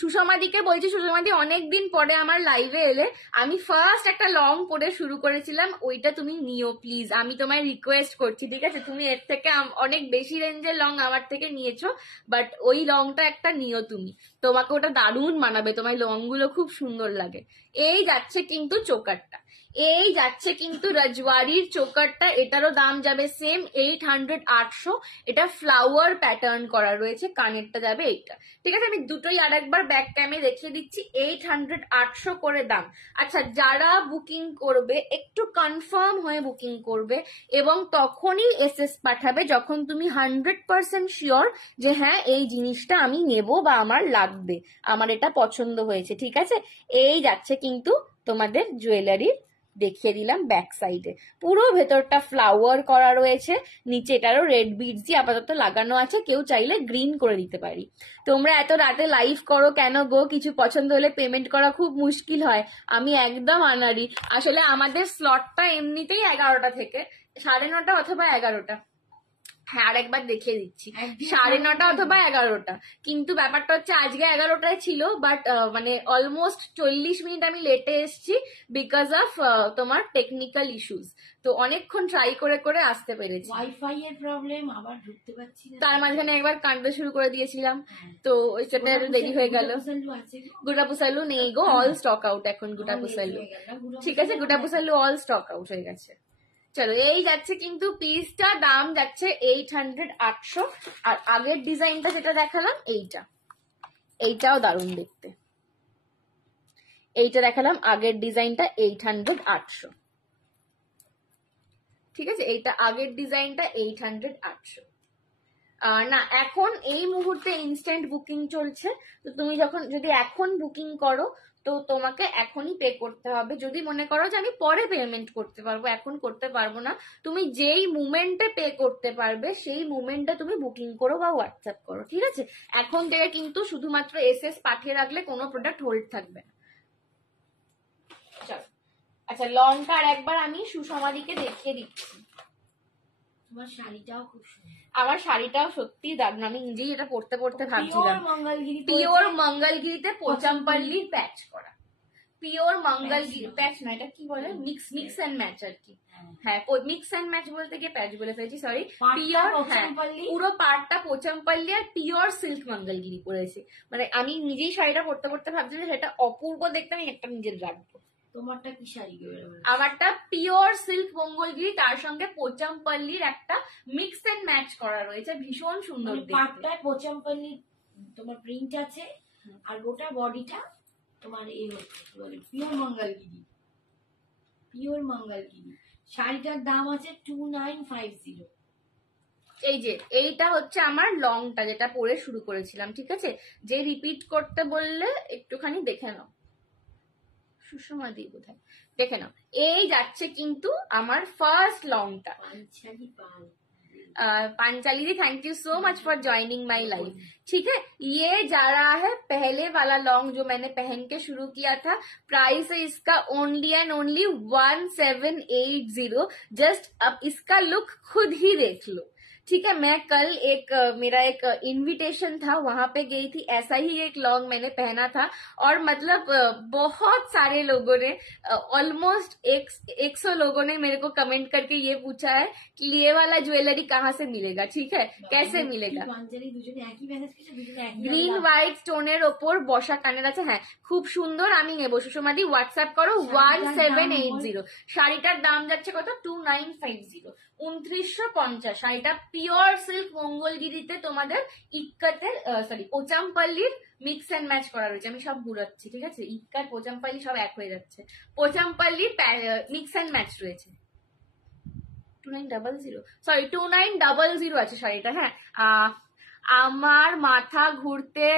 সুষমাদিকে বলছি, সুষমাদি অনেকদিন পরে আমার লাইভে এলে, আমি ফার্স্ট একটা লং পরে শুরু করেছিলাম, ওইটা তুমি নিও প্লিজ, আমি তোমায় রিকোয়েস্ট করছি, ঠিক আছে? তুমি এর থেকে অনেক বেশি রেঞ্জের লং আমার থেকে নিয়েছো, বাট ওই লংটা একটা নিও তুমি, তোমাকে ওটা দারুণ মানাবে, তোমার লং গুলো খুব সুন্দর লাগে। এই যাচ্ছে কিন্তু চোকারটা, এই যাচ্ছে কিন্তু রাজওয়ারির চোকারটা, এটারও দাম যাবে সেম 800 800। এটা ফ্লাওয়ার প্যাটার্ন করা রয়েছে, কানেরটা যাবে এইটা, ঠিক আছে? আমি দুটোই আর একবার ব্যাক ক্যামে দেখিয়ে দিচ্ছি, 800 800 করে দাম। আচ্ছা যারা বুকিং করবে একটু কনফার্ম হয়ে বুকিং করবে, এবং তখনই এসএস পাঠাবে যখন তুমি 100% শিওর যে হ্যাঁ এই জিনিসটা আমি নেব বা আমার লাগবে, আমার এটা পছন্দ হয়েছে, ঠিক আছে? এই যাচ্ছে কিন্তু তোমাদের জুয়েলারির, দেখিয়ে দিলাম ব্যাক সাইডে, পুরো ভেতরটা ফ্লাওয়ার করা রয়েছে, নিচে এটারও রেড বিডস দিয়ে আপাতত লাগানো আছে, কেউ চাইলে গ্রিন করে দিতে পারি। তোমরা এত রাতে লাইভ করো কেন গো? কিছু পছন্দ হলে পেমেন্ট করা খুব মুশকিল হয়। আমি একদম আনারি, আসলে আমাদের স্লটটা এমনিতেই 11টা থেকে 9:30 অথবা 11টা, হ্যাঁ আরেকবার দেখিয়ে দিচ্ছি, 9:30 অথবা 11টা, কিন্তু ব্যাপারটা হচ্ছে আজকে 11টায় ছিল, বাট মানে অলমোস্ট 40 মিনিট আমি লেটে এসছি বিকজ অফ তোমার টেকনিক্যাল ইস্যুস, তো অনেকক্ষণ ট্রাই করে করে আসতে পেরেছি। ওয়াইফাই এর প্রবলেম, আবার ঢুকতে পারছি না, তার মাঝখানে একবার কাঁদতে শুরু করে দিয়েছিলাম, তো ওইটাতে দেরি হয়ে গেল। গুটাপুসালু নেই গো, অল স্টক আউট এখন গুটাপুসালু, ঠিক আছে? গুটাপুসালু অল স্টক আউট হয়ে গেছে। চলো এই যাচ্ছে কিন্তু পিসটা, দাম যাচ্ছে 800 800। আর আগের ডিজাইনটা যেটা দেখালাম এইটা, এইটাও দারুণ দেখতে, এইটা দেখালাম আগের ডিজাইনটা 800 800, ঠিক আছে? এইটা আগের ডিজাইনটা 800 800। না এখন এই মুহূর্তে ইনস্ট্যান্ট বুকিং চলছে, তো তুমি যদি এখন বুকিং করো তো তোমাকে এখনই পে করতে হবে। যদি মনে করো যে আমি পরে পেমেন্ট করতে পারবো, এখন করতে পারবো না, তুমি যেই মুমেন্টে পে করতে পারবে সেই মুমেন্টে তুমি বুকিং করো বা হোয়াটসঅ্যাপ করো, ঠিক আছে? এখন থেকে কিন্তু শুধুমাত্র এসএস পাঠিয়ে রাখলে কোনো প্রোডাক্ট হোল্ড থাকবে না। চলো আচ্ছা লংটা আর একবার আমি সুষমাদিকে দেখিয়ে দিচ্ছি। তোমার শাড়িটাও খুব সুন্দর, আমার শাড়িটাও সত্যি দারুণ, আমি নিজেই এটা পরতে পরতে ভাবছিলাম। পিওর মঙ্গলগিরিতে পোচামপল্লির প্যাচ করা, পিওর মঙ্গলগিরি প্যাচ না, এটা কি বলে, মিক্স এন্ড ম্যাচ আর কি। হ্যাঁ মিক্স এন্ড ম্যাচ বলতে গিয়ে প্যাচ বলে ফেলেছি, সরি। পিওর, হ্যাঁ পুরো পার্টটা পোচামপল্লি আর পিওর সিল্ক মঙ্গলগিরি পরেছে। মানে আমি নিজেই শাড়িটা পরতে পরতে ভাবছিলাম সেটা অপূর্ব দেখতে, আমি একটা নিজের রাখবো। তোমারটা কি শাড়ি? আমারটা পিওর সিল্ক মঙ্গলগিরি, তার সঙ্গে পোচামপল্লির একটা মিক্স এন্ড ম্যাচ করা রয়েছে, ভীষণ সুন্দর দেখতে। পাটটায় পোচামপল্লি তোমার প্রিন্ট আছে, আর গোটা বডিটা তোমার এই হচ্ছে পিওর মঙ্গলগিরি, পিওর মঙ্গলগিরি। শাড়িটার দাম আছে 2950। এই যে এইটা হচ্ছে আমার লংটা, যেটা পরে শুরু করেছিলাম, ঠিক আছে। যে রিপিট করতে বললে একটুখানি দেখে নাও, সুষমা দি বোধহয়, দেখে নাও। এই যাচ্ছে কিন্তু আমার ফার্স্ট লংটা। Panchali di thank you so much for joining my life. ठीक है, ये जा रहा है पहले वाला लॉन्ग जो मैंने पहन के शुरू किया था। प्राइस है इसका ओनली एंड ओनली 1780। जस्ट अब इसका लुक खुद ही देख लो। ठीक है, मैं कल मेरा एक इनविटेशन था, वहां पे गई थी, ऐसा ही एक लॉन्ग मैंने पहना था और मतलब बहुत सारे लोगों ने, ऑलमोस्ट 100 लोगों ने मेरे को कमेंट करके ये पूछा है कि ये वाला ज्वेलरी कहाँ से मिलेगा, ठीक है, कैसे मिलेगा। গ্রিন হোয়াইট স্টোনের ওপর বসা কানের আছে, হ্যাঁ খুব সুন্দর, আমি নেবো। সুষমাদি হোয়াটসঅ্যাপ করো 1780। শাড়িটার দাম যাচ্ছে কত? 2950, 2950। শাড়িটা পিওর সিল্ক মঙ্গলগিরিতে তোমাদের ইক্কাতের পোচামপল্লির মিক্স এন্ড ম্যাচ করা রয়েছে। আমি সব ঘুরাচ্ছি, ঠিক আছে, ইক্কাত পোচামপল্লি সব এক হয়ে যাচ্ছে। পোচামপল্লির মিক্স এন্ড ম্যাচ রয়েছে। 2900, সরি 2900 আছে শাড়িটা। হ্যাঁ, আমার মাথা ঘুরতে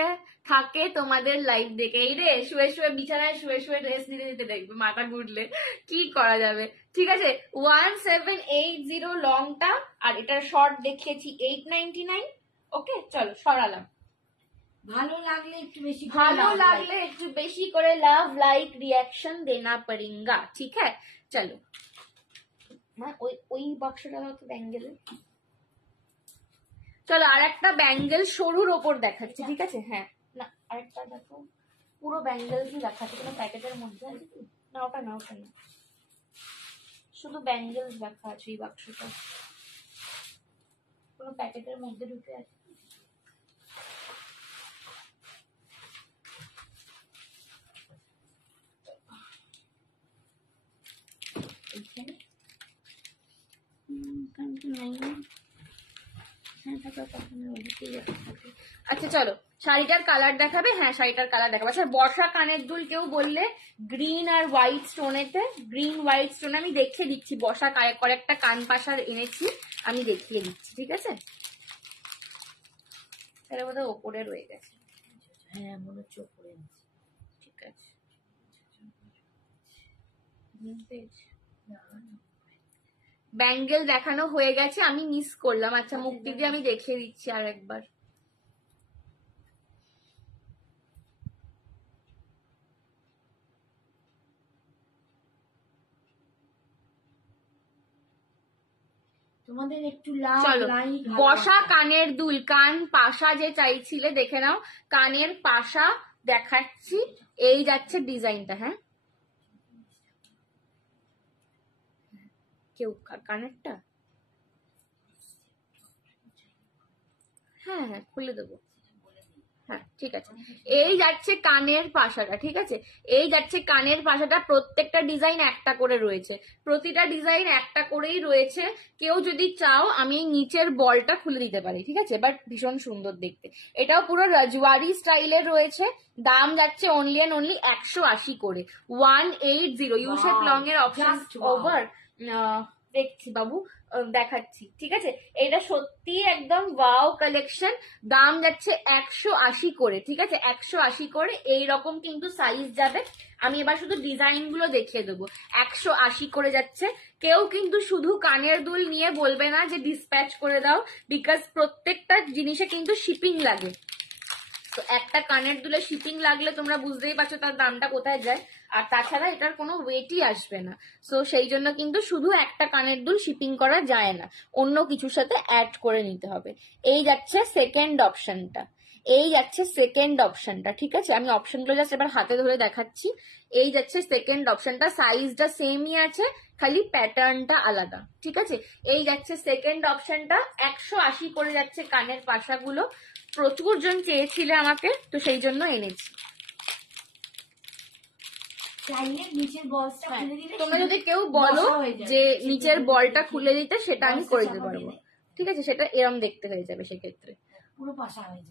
থাকে তোমাদের লাইভ দেখে। এই রে, শুয়ে শুয়ে বিছানায় শুয়ে শুয়ে ড্রেস নিতে নিতে দেখবে মাথা ঘুরলে, কি করা যাবে। ঠিক আছে, 1780 লংটা, আর এটার শর্ট দেখিয়েছি 899। ওকে, চলো সরালাম। ভালো লাগলে একটু বেশি করে লাভ লাইক রিয়াকশন দেনা পড়েঙ্গা। ঠিক আছে, চলো। হ্যাঁ, ওই বাক্সটা তো ব্যাঙ্গেলের। চলো আর একটা ব্যাঙ্গেল সরুর ওপর দেখাচ্ছি, ঠিক আছে। হ্যাঁ, না আরেকটা দেখো, পুরো ব্যাঙ্গেলসই দেখাচ্ছে, কোনো প্যাকেটের মধ্যে আছে কি না? ওটা না, ওটা না, শুধু ব্যাঙ্গেলস দেখা আছে এই বাক্সটা, কোনো প্যাকেটের মধ্যে ঢুকে আছে। আচ্ছা চলো, শাড়িটার কালার দেখাবে। হ্যাঁ, শাড়িটার কালার দেখাবে। আচ্ছা, বর্ষা কানের দুল কেউ বললে গ্রিন আর হোয়াইট স্টোনেতে, গ্রিন হোয়াইট স্টোন আমি দেখিয়ে দিচ্ছি। বর্ষা কয়েকটা কান পাশার এনেছি, আমি দেখিয়ে দিচ্ছি, ঠিক আছে। তাহলে বোধহয় ওপরে রয়ে গেছে। হ্যাঁ, মনে হচ্ছে ওপরে, ঠিক আছে। ব্যাঙ্গেল দেখানো হয়ে গেছে, আমি মিস করলাম। আচ্ছা, মুক্তি দিয়ে আমি দেখিয়ে দিচ্ছি আর একবার। তোমাদের একটু চলো, বসা কানের দুল, কান পাশা যে চাইছিলে দেখে নাও, কানের পাশা দেখাচ্ছি। এই যাচ্ছে ডিজাইনটা। হ্যাঁ, কেউ কানেরটা, হ্যাঁ হ্যাঁ খুলে দেবো। হ্যাঁ, ঠিক আছে। এই যাচ্ছে কানের পাশাটা, ঠিক আছে, এই যাচ্ছে কানের পাশাটা। প্রত্যেকটা ডিজাইন একটা করে রয়েছে, প্রতিটা ডিজাইন একটা করেই রয়েছে। কেউ যদি চাও আমি নিচের বলটা খুলে দিতে পারি, ঠিক আছে, বাট ভীষণ সুন্দর দেখতে। এটাও পুরো রাজওয়ারি স্টাইলের রয়েছে। দাম যাচ্ছে অনলি এন্ড অনলি 180 করে, 180। ইউ শেপ লং এর অপশন ওভার দেখছি বাবু, দেখাচ্ছি, ঠিক আছে। এটা সত্যি একদম ওয়াও কালেকশন। দাম যাচ্ছে 180 করে, ঠিক আছে, 180 করে। এইরকম কিন্তু সাইজ যাবে। আমি এবার শুধু ডিজাইন গুলো দেখিয়ে দেবো। 180 করে যাচ্ছে। কেউ কিন্তু শুধু কানের দুল নিয়ে বলবে না যে ডিসপ্যাচ করে দাও, বিকজ প্রত্যেকটা জিনিসে কিন্তু শিপিং লাগে। তো একটা কানের দুলে শিপিং লাগলে তোমরা বুঝতেই পারছো তার দামটা কোথায় যায়। আর তাছাড়া এটার কোনো ওয়েটই আসবে না। সো সেই জন্য কিন্তু শুধু একটা কানের দুল শিপিং করা যায় না, অন্য কিছুর সাথে অ্যাড করে নিতে হবে। এই যাচ্ছে সেকেন্ড অপশনটা, এই যাচ্ছে সেকেন্ড অপশনটা, ঠিক আছে। আমি অপশনগুলো জাস্ট এবার হাতে ধরে দেখাচ্ছি। এই যাচ্ছে সেকেন্ড অপশনটা, সাইজটা সেমই আছে, খালি প্যাটার্নটা আলাদা, ঠিক আছে। এই যাচ্ছে সেকেন্ড অপশনটা, 180 করে যাচ্ছে কানের পাশাগুলো। প্রচুর জন চেয়েছিলে আমাকে, তো সেই জন্য এনেছি। তোমরা যদি কেউ বলো যে নিচের বলটা খুলে দিতে, সেটা আমি করে দিতে পারবো, ঠিক আছে। সেটা এরম দেখতে হয়ে যাবে সেক্ষেত্রে,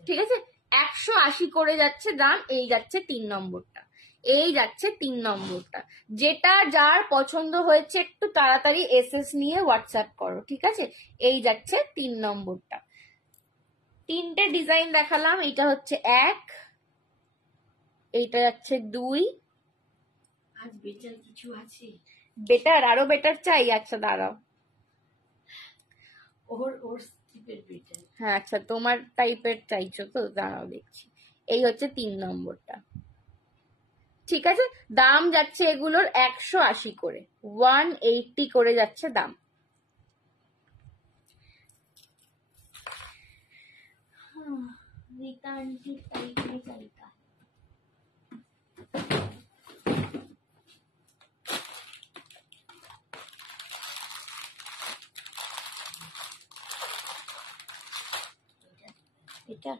ঠিক আছে। 180 করে যাচ্ছে দাম। এই যাচ্ছে 3 নম্বরটা, এই যাচ্ছে 3 নম্বরটা। যেটা যার পছন্দ হয়েছে একটু তাড়াতাড়ি এসএস নিয়ে হোয়াটসঅ্যাপ করো, ঠিক আছে? এই যাচ্ছে 3 নম্বরটা। 3টে ডিজাইন দেখালাম, এটা হচ্ছে 1, এইটা যাচ্ছে 2। আজ বেটার কিছু আছে? বেটার, আরো বেটার চাই? আচ্ছা দাঁড়াও, ওর স্টিপের বেটার। হ্যাঁ আচ্ছা তোমার টাইপের চাইছো তো, দাঁড়াও দেখছি। এই হচ্ছে 3 নম্বরটা, ঠিক আছে? দাম যাচ্ছে এগুলোর 180 করে, 180 করে যাচ্ছে দাম। रीता आंटी टाइप चलता है। এটা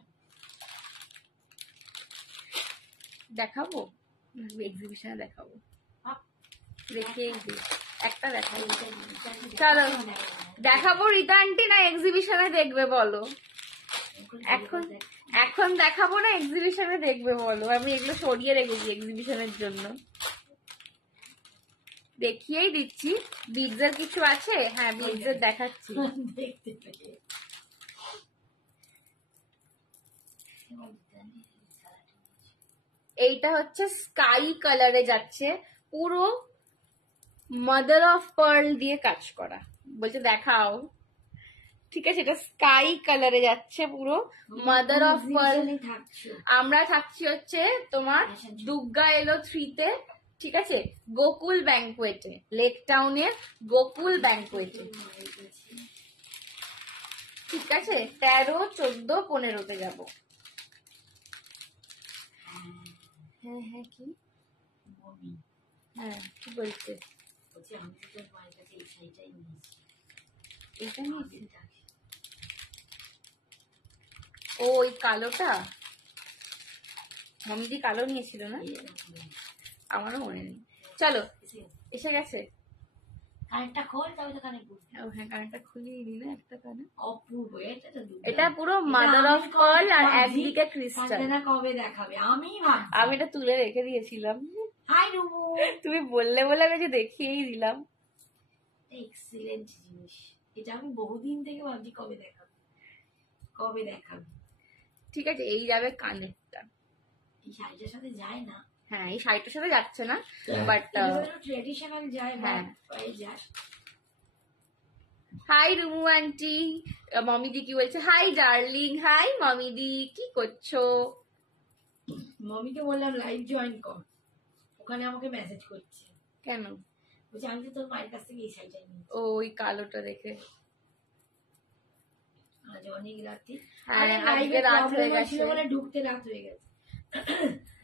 দেখাবো, এক্সিবিশনে দেখাবো, দেখিয়ে দিই একটা দেখাই। চলো দেখাবো রীতা আন্টি না এক্সিবিশনে দেখবে বলো? এখন এখন দেখাবো না এক্সিবিশনে দেখবে বলো? আমি এগুলো সরিয়ে রেখেছি এক্সিবিশনের জন্য, দেখিয়েই দিচ্ছি। বিটসের কিছু আছে? হ্যাঁ বিটসের দেখাচ্ছি। देखते पहले এইটা হচ্ছে স্কাই কালারে যাচ্ছে, পুরো মাদার অফ পার্ল দিয়ে কাজ করা। বলছে দেখাও, ঠিক আছে? এটা স্কাই কালারে যাচ্ছে পুরো মাদার অফ পার্ল। আমরা থাকছি হচ্ছে তোমার দুর্গা এলো 3-তে, ঠিক আছে? গোকুল ব্যাংকোয়েটে, লেক টাউনের গোকুল ব্যাংকোয়েটে, ঠিক আছে? 13, 14, 15-তে যাবো। হ্যাঁ হ্যাঁ কি হ্যাঁ কি বলছে? এইটা নিয়েছি। ও ওই কালোটা, মমিদি কালো নিয়েছিল না? আমারও মনে নেই। চলো এসে গেছে। কানেরটা খোল, তবে তো কানে পড়বে। ও হ্যাঁ কানেরটা খুলিয়ে নি না একটা কানে। অপূর্ব, এটা তো দুর্দান্ত। এটা পুরো মাদার অফ পার্ল আর একদিকে ক্রিস্টাল। কাঞ্চনা কবে দেখাবে? আমি ভাবছি। আমি এটা তুলে রেখে দিয়েছিলাম, হাই রুমু, তুমি বললে বলে আমি যে দেখিয়েই দিলাম। এক্সিলেন্ট জিনিস। এটা আমি বহুদিন থেকে ভাবছি কবে দেখাবে, কবে দেখাবে। ঠিক আছে এই যাবে কানেরটা। এই শাড়িটার সাথে যায় না। হ্যাঁ এই শাড়িটার সাথে যাচ্ছে না, বাট ট্রেডিশনাল যায়, হ্যাঁ বাট যায়। হাই রুমু আন্টি, মমিদি কি বলছে? হাই ডার্লিং, হাই মমিদি, কি করছো? মমিকে বললাম লাইভ জয়েন কর, ওখানে আমাকে মেসেজ করছে। কেন? বলছে আমি তো তোর মায়ের কাছ থেকে এই শাড়িটা নিই। ও ওই কালোটা দেখে। আজ অনেক রাতে, হ্যাঁ আজকে রাত হয়ে গেছে বলে ঢুকতে রাত হয়ে গেছে।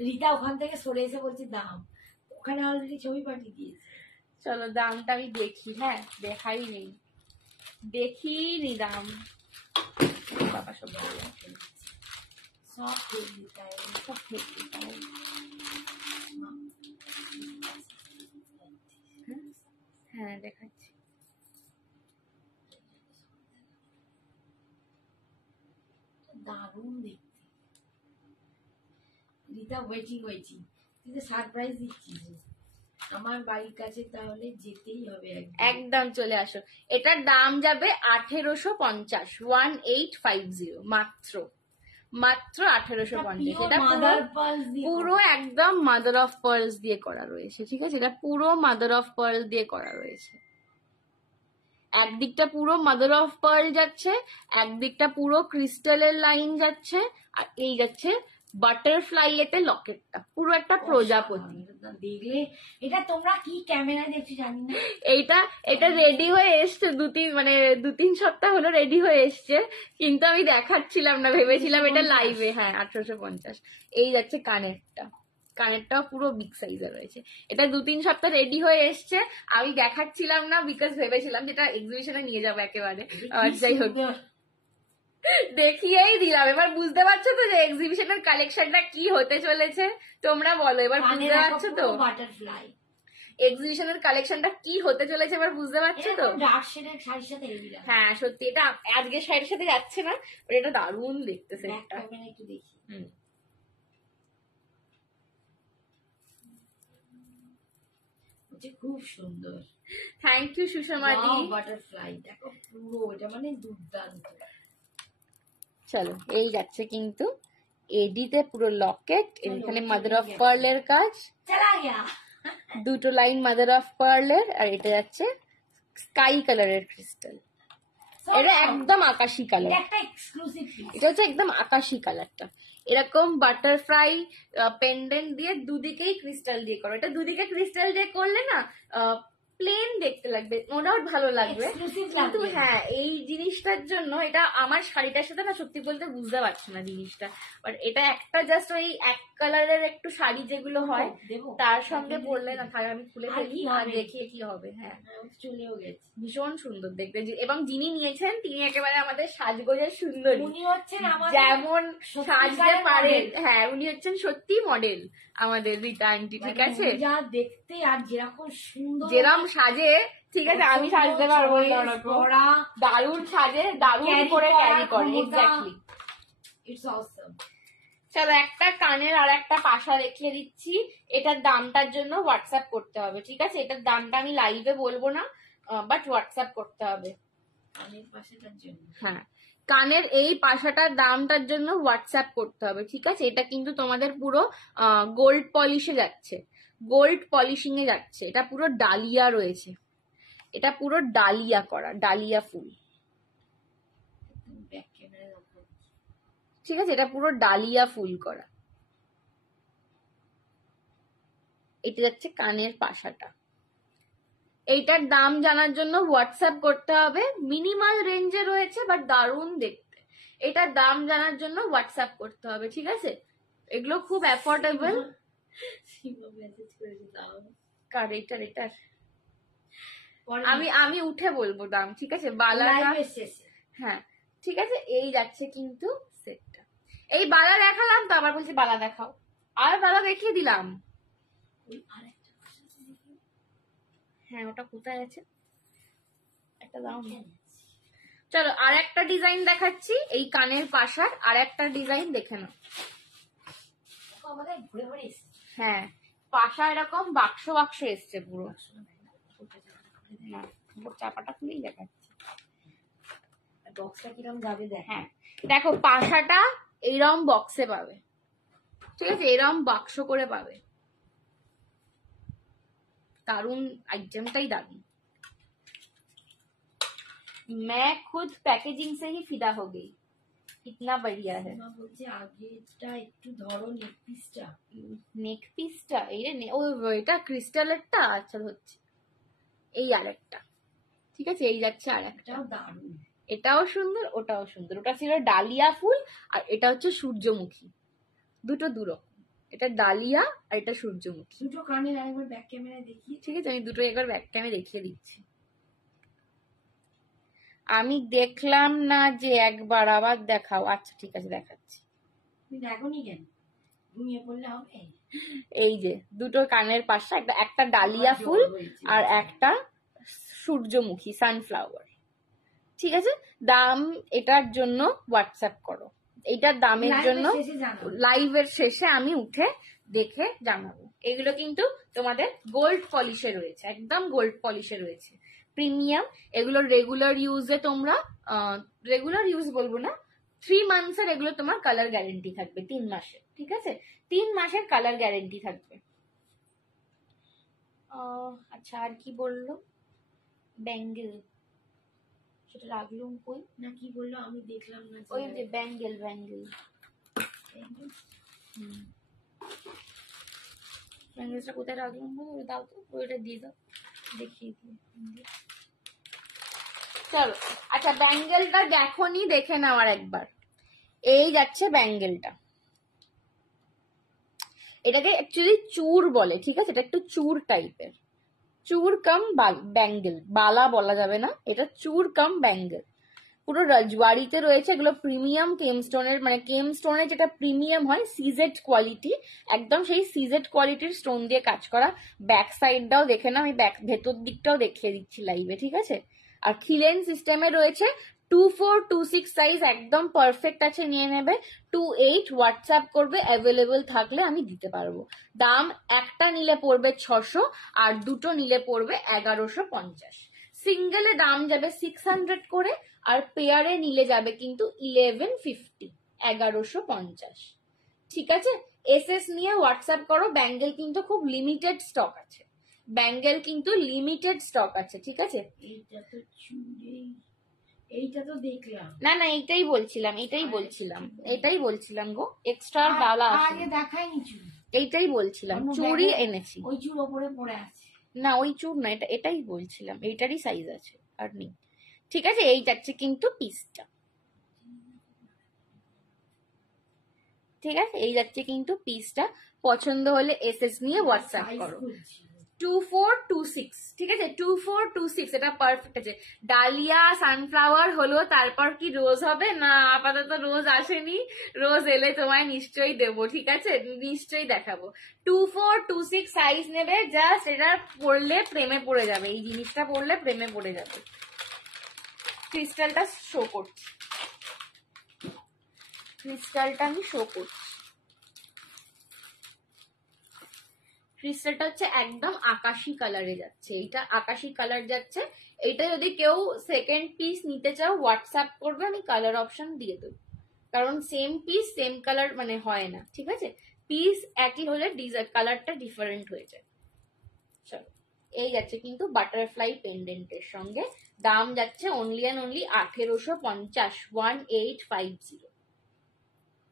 রীতা ওখান থেকে সরে এসে বলছে দাম, ওখানে অলরেডি ছবি পাঠিয়ে দিয়েছে। চলো দামটা আমি দেখি। হ্যাঁ দেখাইনি, দেখিনি দাম। বাবা সব বলে গেছে। সব ঠিক দিতে হয়, সব ঠিক দিতে হবে। হ্যাঁ দেখাচ্ছি। দারুণ দেখতে। রীতা ওয়েটিং ওয়েটিং, তুই তো সারপ্রাইজ দিচ্ছিস আমার বাড়ির কাছে, তাহলে যেতেই হবে একদম চলে আসো। এটার দাম যাবে 1850, 1850 মাত্র, মাত্র 1850। এটা পুরো একদম মাদার অফ পার্লস দিয়ে করা রয়েছে, ঠিক আছে? এটা পুরো মাদার অফ পার্ল দিয়ে করা রয়েছে। একদিকটা পুরো মাদার অফ পার্ল যাচ্ছে, একদিকটা পুরো ক্রিস্টালের লাইন যাচ্ছে, আর এই যাচ্ছে বাটারফ্লাই এতে লকেটটা, পুরো একটা প্রজাপতি। দেখলে এটা তোমরা কি ক্যামেরা দেখছো জানি না। এটা রেডি হয়ে এসছে, দু তিন সপ্তাহ হলো রেডি হয়ে এসছে, কিন্তু আমি দেখাচ্ছিলাম না, ভেবেছিলাম এটা লাইভে। হ্যাঁ 1850। এই যাচ্ছে কানেরটাও পুরো বিগ সাইজের রয়েছে। এটা 2-3 সপ্তাহ রেডি হয়ে এসছে, আমি দেখাচ্ছিলাম না বিকজ ভেবেছিলাম যেটা এক্সিবিশনে নিয়ে যাবো একেবারে। আর যাই হোক দেখিয়েই দিলাম। এবার বুঝতে পারছো তো যে এক্সিবিশনের কালেকশনটা কি হতে চলেছে? তোমরা বলো এবার বুঝতে পারছো তো বাটারফ্লাই এক্সিবিশনের কালেকশনটা কি হতে চলেছে? এবার বুঝতে পারছো তো? ডার্ক শেডের শাড়ির সাথে হ্যাঁ সত্যি এটা আজকে শাড়ির সাথে যাচ্ছে না, এটা দারুণ দেখতেছে। একটু দেখি। হচ্ছে খুব সুন্দর। Thank you সুষমাদি। বাটারফ্লাই দেখো পুরো, এটা মানে দুর্দান্ত। চলো এই যাচ্ছে কিন্তু এডিতে পুরো লকেট, চলো, এখানে চলে মাদার অফ গেছে। পার্লের কাজ, চলা গিয়া। দুটো লাইন মাদার অফ পার্লের, আর এটা যাচ্ছে স্কাই কালারের ক্রিস্টাল। এটা একদম আকাশি কালার, এটা একটা এক্সক্লুসিভ পিস। এটা হচ্ছে একদম আকাশি কালারটা। এরকম বাটারফ্লাই পেন্ডেন্ট দিয়ে দুদিকেই ক্রিস্টাল দিয়ে করো। এটা দুদিকে ক্রিস্টাল দিয়ে করলে না প্লেন দেখতে লাগবে, নো ডাউট ভালো লাগবে, Exclusive কিন্তু লাগবে। হ্যাঁ এই জিনিসটার জন্য এটা আমার শাড়িটার সাথে না সত্যি বলতে বুঝতে পারছি না জিনিসটা, বাট এটা একটা জাস্ট ওই এক কালারের একটু শাড়ি যেগুলো হয় দেবো তার সঙ্গে পরলে না, তাহলে আমি খুলে আর ফেলি কি আর হবে? দেখিয়ে কি হবে। হ্যাঁ চলেও গেছে। ভীষণ সুন্দর দেখতে, এবং যিনি নিয়েছেন তিনি একেবারে আমাদের সাজগোজের সুন্দরী, উনি হচ্ছেন আমাদের যেমন সত্যিকারের সাজতে পারেন। model। হ্যাঁ উনি হচ্ছেন সত্যি মডেল আমাদের রীতা আন্টি, ঠিক মানে আছে? উনি যা দেখতে আর যেরকম সুন্দর, যেরম সাজে, ঠিক আছে আমি সাজতে পারবো না ওরকম। পরা, দারুণ সাজে, দারুণ Carry করে করার ক্যারি করে, ক্ষমতা। এক্স্যাক্টলি। ইটস অসম। চলো একটা কানের আর একটা পাশা দেখিয়ে দিচ্ছি। এটার দামটার জন্য হোয়াটসঅ্যাপ করতে হবে, ঠিক আছে? এটার দামটা আমি লাইভে বলবো না, বাট হোয়াটসঅ্যাপ করতে হবে। কানের পাশেটার জন্য। হ্যাঁ কানের এই পাশাটার দামটার জন্য হোয়াটসঅ্যাপ করতে হবে, ঠিক আছে? এটা কিন্তু তোমাদের পুরো গোল্ড পলিশে যাচ্ছে, গোল্ড পলিশিং এ যাচ্ছে। এটা পুরো ডালিয়া রয়েছে, এটা পুরো ডালিয়া করা, ডালিয়া ফুল, ব্যাক ক্যামেরার উপর। ঠিক আছে? এটা পুরো ডালিয়া ফুল করা। এটা যাচ্ছে কানের পাশাটা। এইটার দাম জানার জন্য হোয়াটসঅ্যাপ করতে হবে। মিনিমাল রেঞ্জে রয়েছে বাট দারুণ দেখতে। এটার দাম জানার জন্য হোয়াটসঅ্যাপ করতে হবে, ঠিক আছে? এগুলো খুব অ্যাফোর্ডেবল। সীমা মেসেজ করে দাও। কার এটার এটার পরে আমি উঠে বলবো দাম, ঠিক আছে? বালাটা লাইভের শেষে। হ্যাঁ ঠিক আছে। এই যাচ্ছে কিন্তু সেটটা। এই বালা দেখালাম তো আবার বলছি বালা দেখাও, আর বালা দেখিয়ে দিলাম। ওই আরেকটা পাশে দেখি। হ্যাঁ ওটা কোথায় আছে, একটা দাও না। চলো আর একটা ডিজাইন দেখাচ্ছি, এই কানের পাশার আর একটা ডিজাইন দেখে নাও। দেখো আমাদের ঘুরে ঘুরে এসেছে। হ্যাঁ পাশা এরকম বাক্স বাক্স এসছে পুরো। না চাপাটা খুলেই দেখাচ্ছি। বক্সটা কিরম যাবে দেখ। হ্যাঁ দেখো পাশাটা এইরকম বক্সে পাবে, ঠিক আছে? এরকম বাক্স করে পাবে। দারুন আইটেমটাই দারুন। मैं खुद पैकेजिंग से ही फिदा हो गई, इतना बढ़िया है। সীমা বলছে আগেটা একটু ধরো নেক পিসটা। নেক পিসটা এই রে, ও এটা ক্রিস্টালেরটা, আচ্ছা হচ্ছে এই আরেকটা, ঠিক আছে? এই যাচ্ছে আরেকটা, এটাও দারুণ। এটাও সুন্দর ওটাও সুন্দর। ওটা ছিল ডালিয়া ফুল আর এটা হচ্ছে সূর্যমুখী, দুটো দুরকম। এটা ডালিয়া আর এটা সূর্যমুখী, দুটো কানের আরেকবার ব্যাক ক্যামেরায় দেখি। ঠিক আছে? আমি দুটো একবার ব্যাক ক্যামে দেখিয়ে দিচ্ছি। আমি দেখলাম না যে একবার, আবার দেখাও। আচ্ছা ঠিক আছে দেখাচ্ছি। তুমি দেখোনি কেন? ঘুমিয়ে পড়লে হবে। এই যে দুটো কানের পাশে একটা, একটা ডালিয়া ফুল আর একটা সূর্যমুখী সানফ্লাওয়ার, ঠিক আছে? দাম এটার জন্য হোয়াটসঅ্যাপ করো। এইটার দামের জন্য লাইভের শেষে আমি উঠে দেখে জানাবো। এগুলো কিন্তু তোমাদের গোল্ড পলিশে রয়েছে, একদম গোল্ড পলিশে রয়েছে, প্রিমিয়াম। এগুলো রেগুলার ইউজে তোমরা, রেগুলার ইউজ বলবো না, 3 মান্থসের এগুলো তোমার কালার গ্যারেন্টি থাকবে, 3 মাসের, ঠিক আছে? 3 মাসের কালার গ্যারেন্টি থাকবে। আচ্ছা আর কি বললো? ব্যাঙ্গেল, সেটা রাখলুম কই না কি বললো আমি দেখলাম না। ওই যে ব্যাঙ্গেল, ব্যাঙ্গেল ব্যাঙ্গেলসটা কোথায় রাখলাম দাও তো, ওইটা দিয়ে দাও, দেখিয়ে দিই। চলো আচ্ছা ব্যাঙ্গেলটা দেখোনি, দেখে নাও একবার। এই যাচ্ছে ব্যাঙ্গেলটা, এটাকে অ্যাকচুয়ালি চূর বলে, ঠিক আছে? এটা একটু চূর টাইপের, চূর কাম ব্যাঙ্গেল, বালা বলা যাবে না, এটা চূর কাম ব্যাঙ্গেল। পুরো রজওয়াড়িতে রয়েছে, এগুলো প্রিমিয়াম কেমস্টোনের, মানে কেমস্টোনের যেটা প্রিমিয়াম হয়, সিজেড কোয়ালিটি, একদম সেই সিজেড কোয়ালিটির স্টোন দিয়ে কাজ করা। ব্যাক সাইডটাও দেখে না, আমি ব্যাক ভেতর দিকটাও দেখিয়ে দিচ্ছি লাইভে, ঠিক আছে? আর খিলেন সিস্টেমে রয়েছে, 2426 সাইজ একদম পারফেক্ট আছে, নিয়ে নেবে। 28 হোয়াটসঅ্যাপ করবে, অ্যাভেলেবল থাকলে আমি দিতে পারবো। দাম একটা নিলে পড়বে 600, আর দুটো নিলে পড়বে 1150। সিঙ্গেলে দাম যাবে 600 করে, আর পেয়ারে নিলে যাবে কিন্তু 1150, 1150। ঠিক আছে, এসএস নিয়ে হোয়াটসঅ্যাপ করো। ব্যাঙ্গেল কিন্তু খুব লিমিটেড স্টক আছে, ব্যাঙ্গেল কিন্তু লিমিটেড স্টক আছে, ঠিক আছে। এইটা তো চুড়ি, এইটা তো দেখলাম। না না, এইটাই বলছিলাম, এটাই বলছিলাম গো, এক্সট্রা বালা আছে, আগে দেখাইনি চুড়ি, এইটাই বলছিলাম, চুড়ি এনেছি। ওই চুড় ওপরে পড়ে আছে। না ওই চুড় না, এটাই বলছিলাম, এইটারই সাইজ আছে আর নেই। ঠিক আছে, এই যাচ্ছে কিন্তু পিসটা, ঠিক আছে, এই যাচ্ছে কিন্তু পিসটা। পছন্দ হলে এসএস নিয়ে হোয়াটসঅ্যাপ করো। 2426, ঠিক আছে, 2426, এটা পারফেক্ট আছে। ডালিয়া, সানফ্লাওয়ার হলো, তারপর কি রোজ হবে না? আপাতত রোজ আসেনি, রোজ এলে তোমায় নিশ্চয়ই দেবো, ঠিক আছে, নিশ্চয়ই দেখাবো। 2426 সাইজ নেবে, জাস্ট এটা পরলে প্রেমে পড়ে যাবে, এই জিনিসটা পরলে প্রেমে পড়ে যাবে। ক্রিস্টালটা শো করছি, ক্রিস্টালটা আমি শো করছি। ক্রিস্টালটা হচ্ছে একদম আকাশি কালারে যাচ্ছে, এটা আকাশি কালার যাচ্ছে। এটা যদি কেউ সেকেন্ড পিস নিতে চাও হোয়াটসঅ্যাপ করবে, আমি কালার অপশন দিয়ে দেবো, কারণ সেম পিস সেম কালার মানে হয় না, ঠিক আছে, পিস একই হলে কালারটা ডিফারেন্ট হয়ে যায়। চলো, এই যাচ্ছে কিন্তু বাটারফ্লাই পেন্ডেন্টের সঙ্গে, দাম যাচ্ছে অনলি অ্যান্ড অনলি 1850, 1850।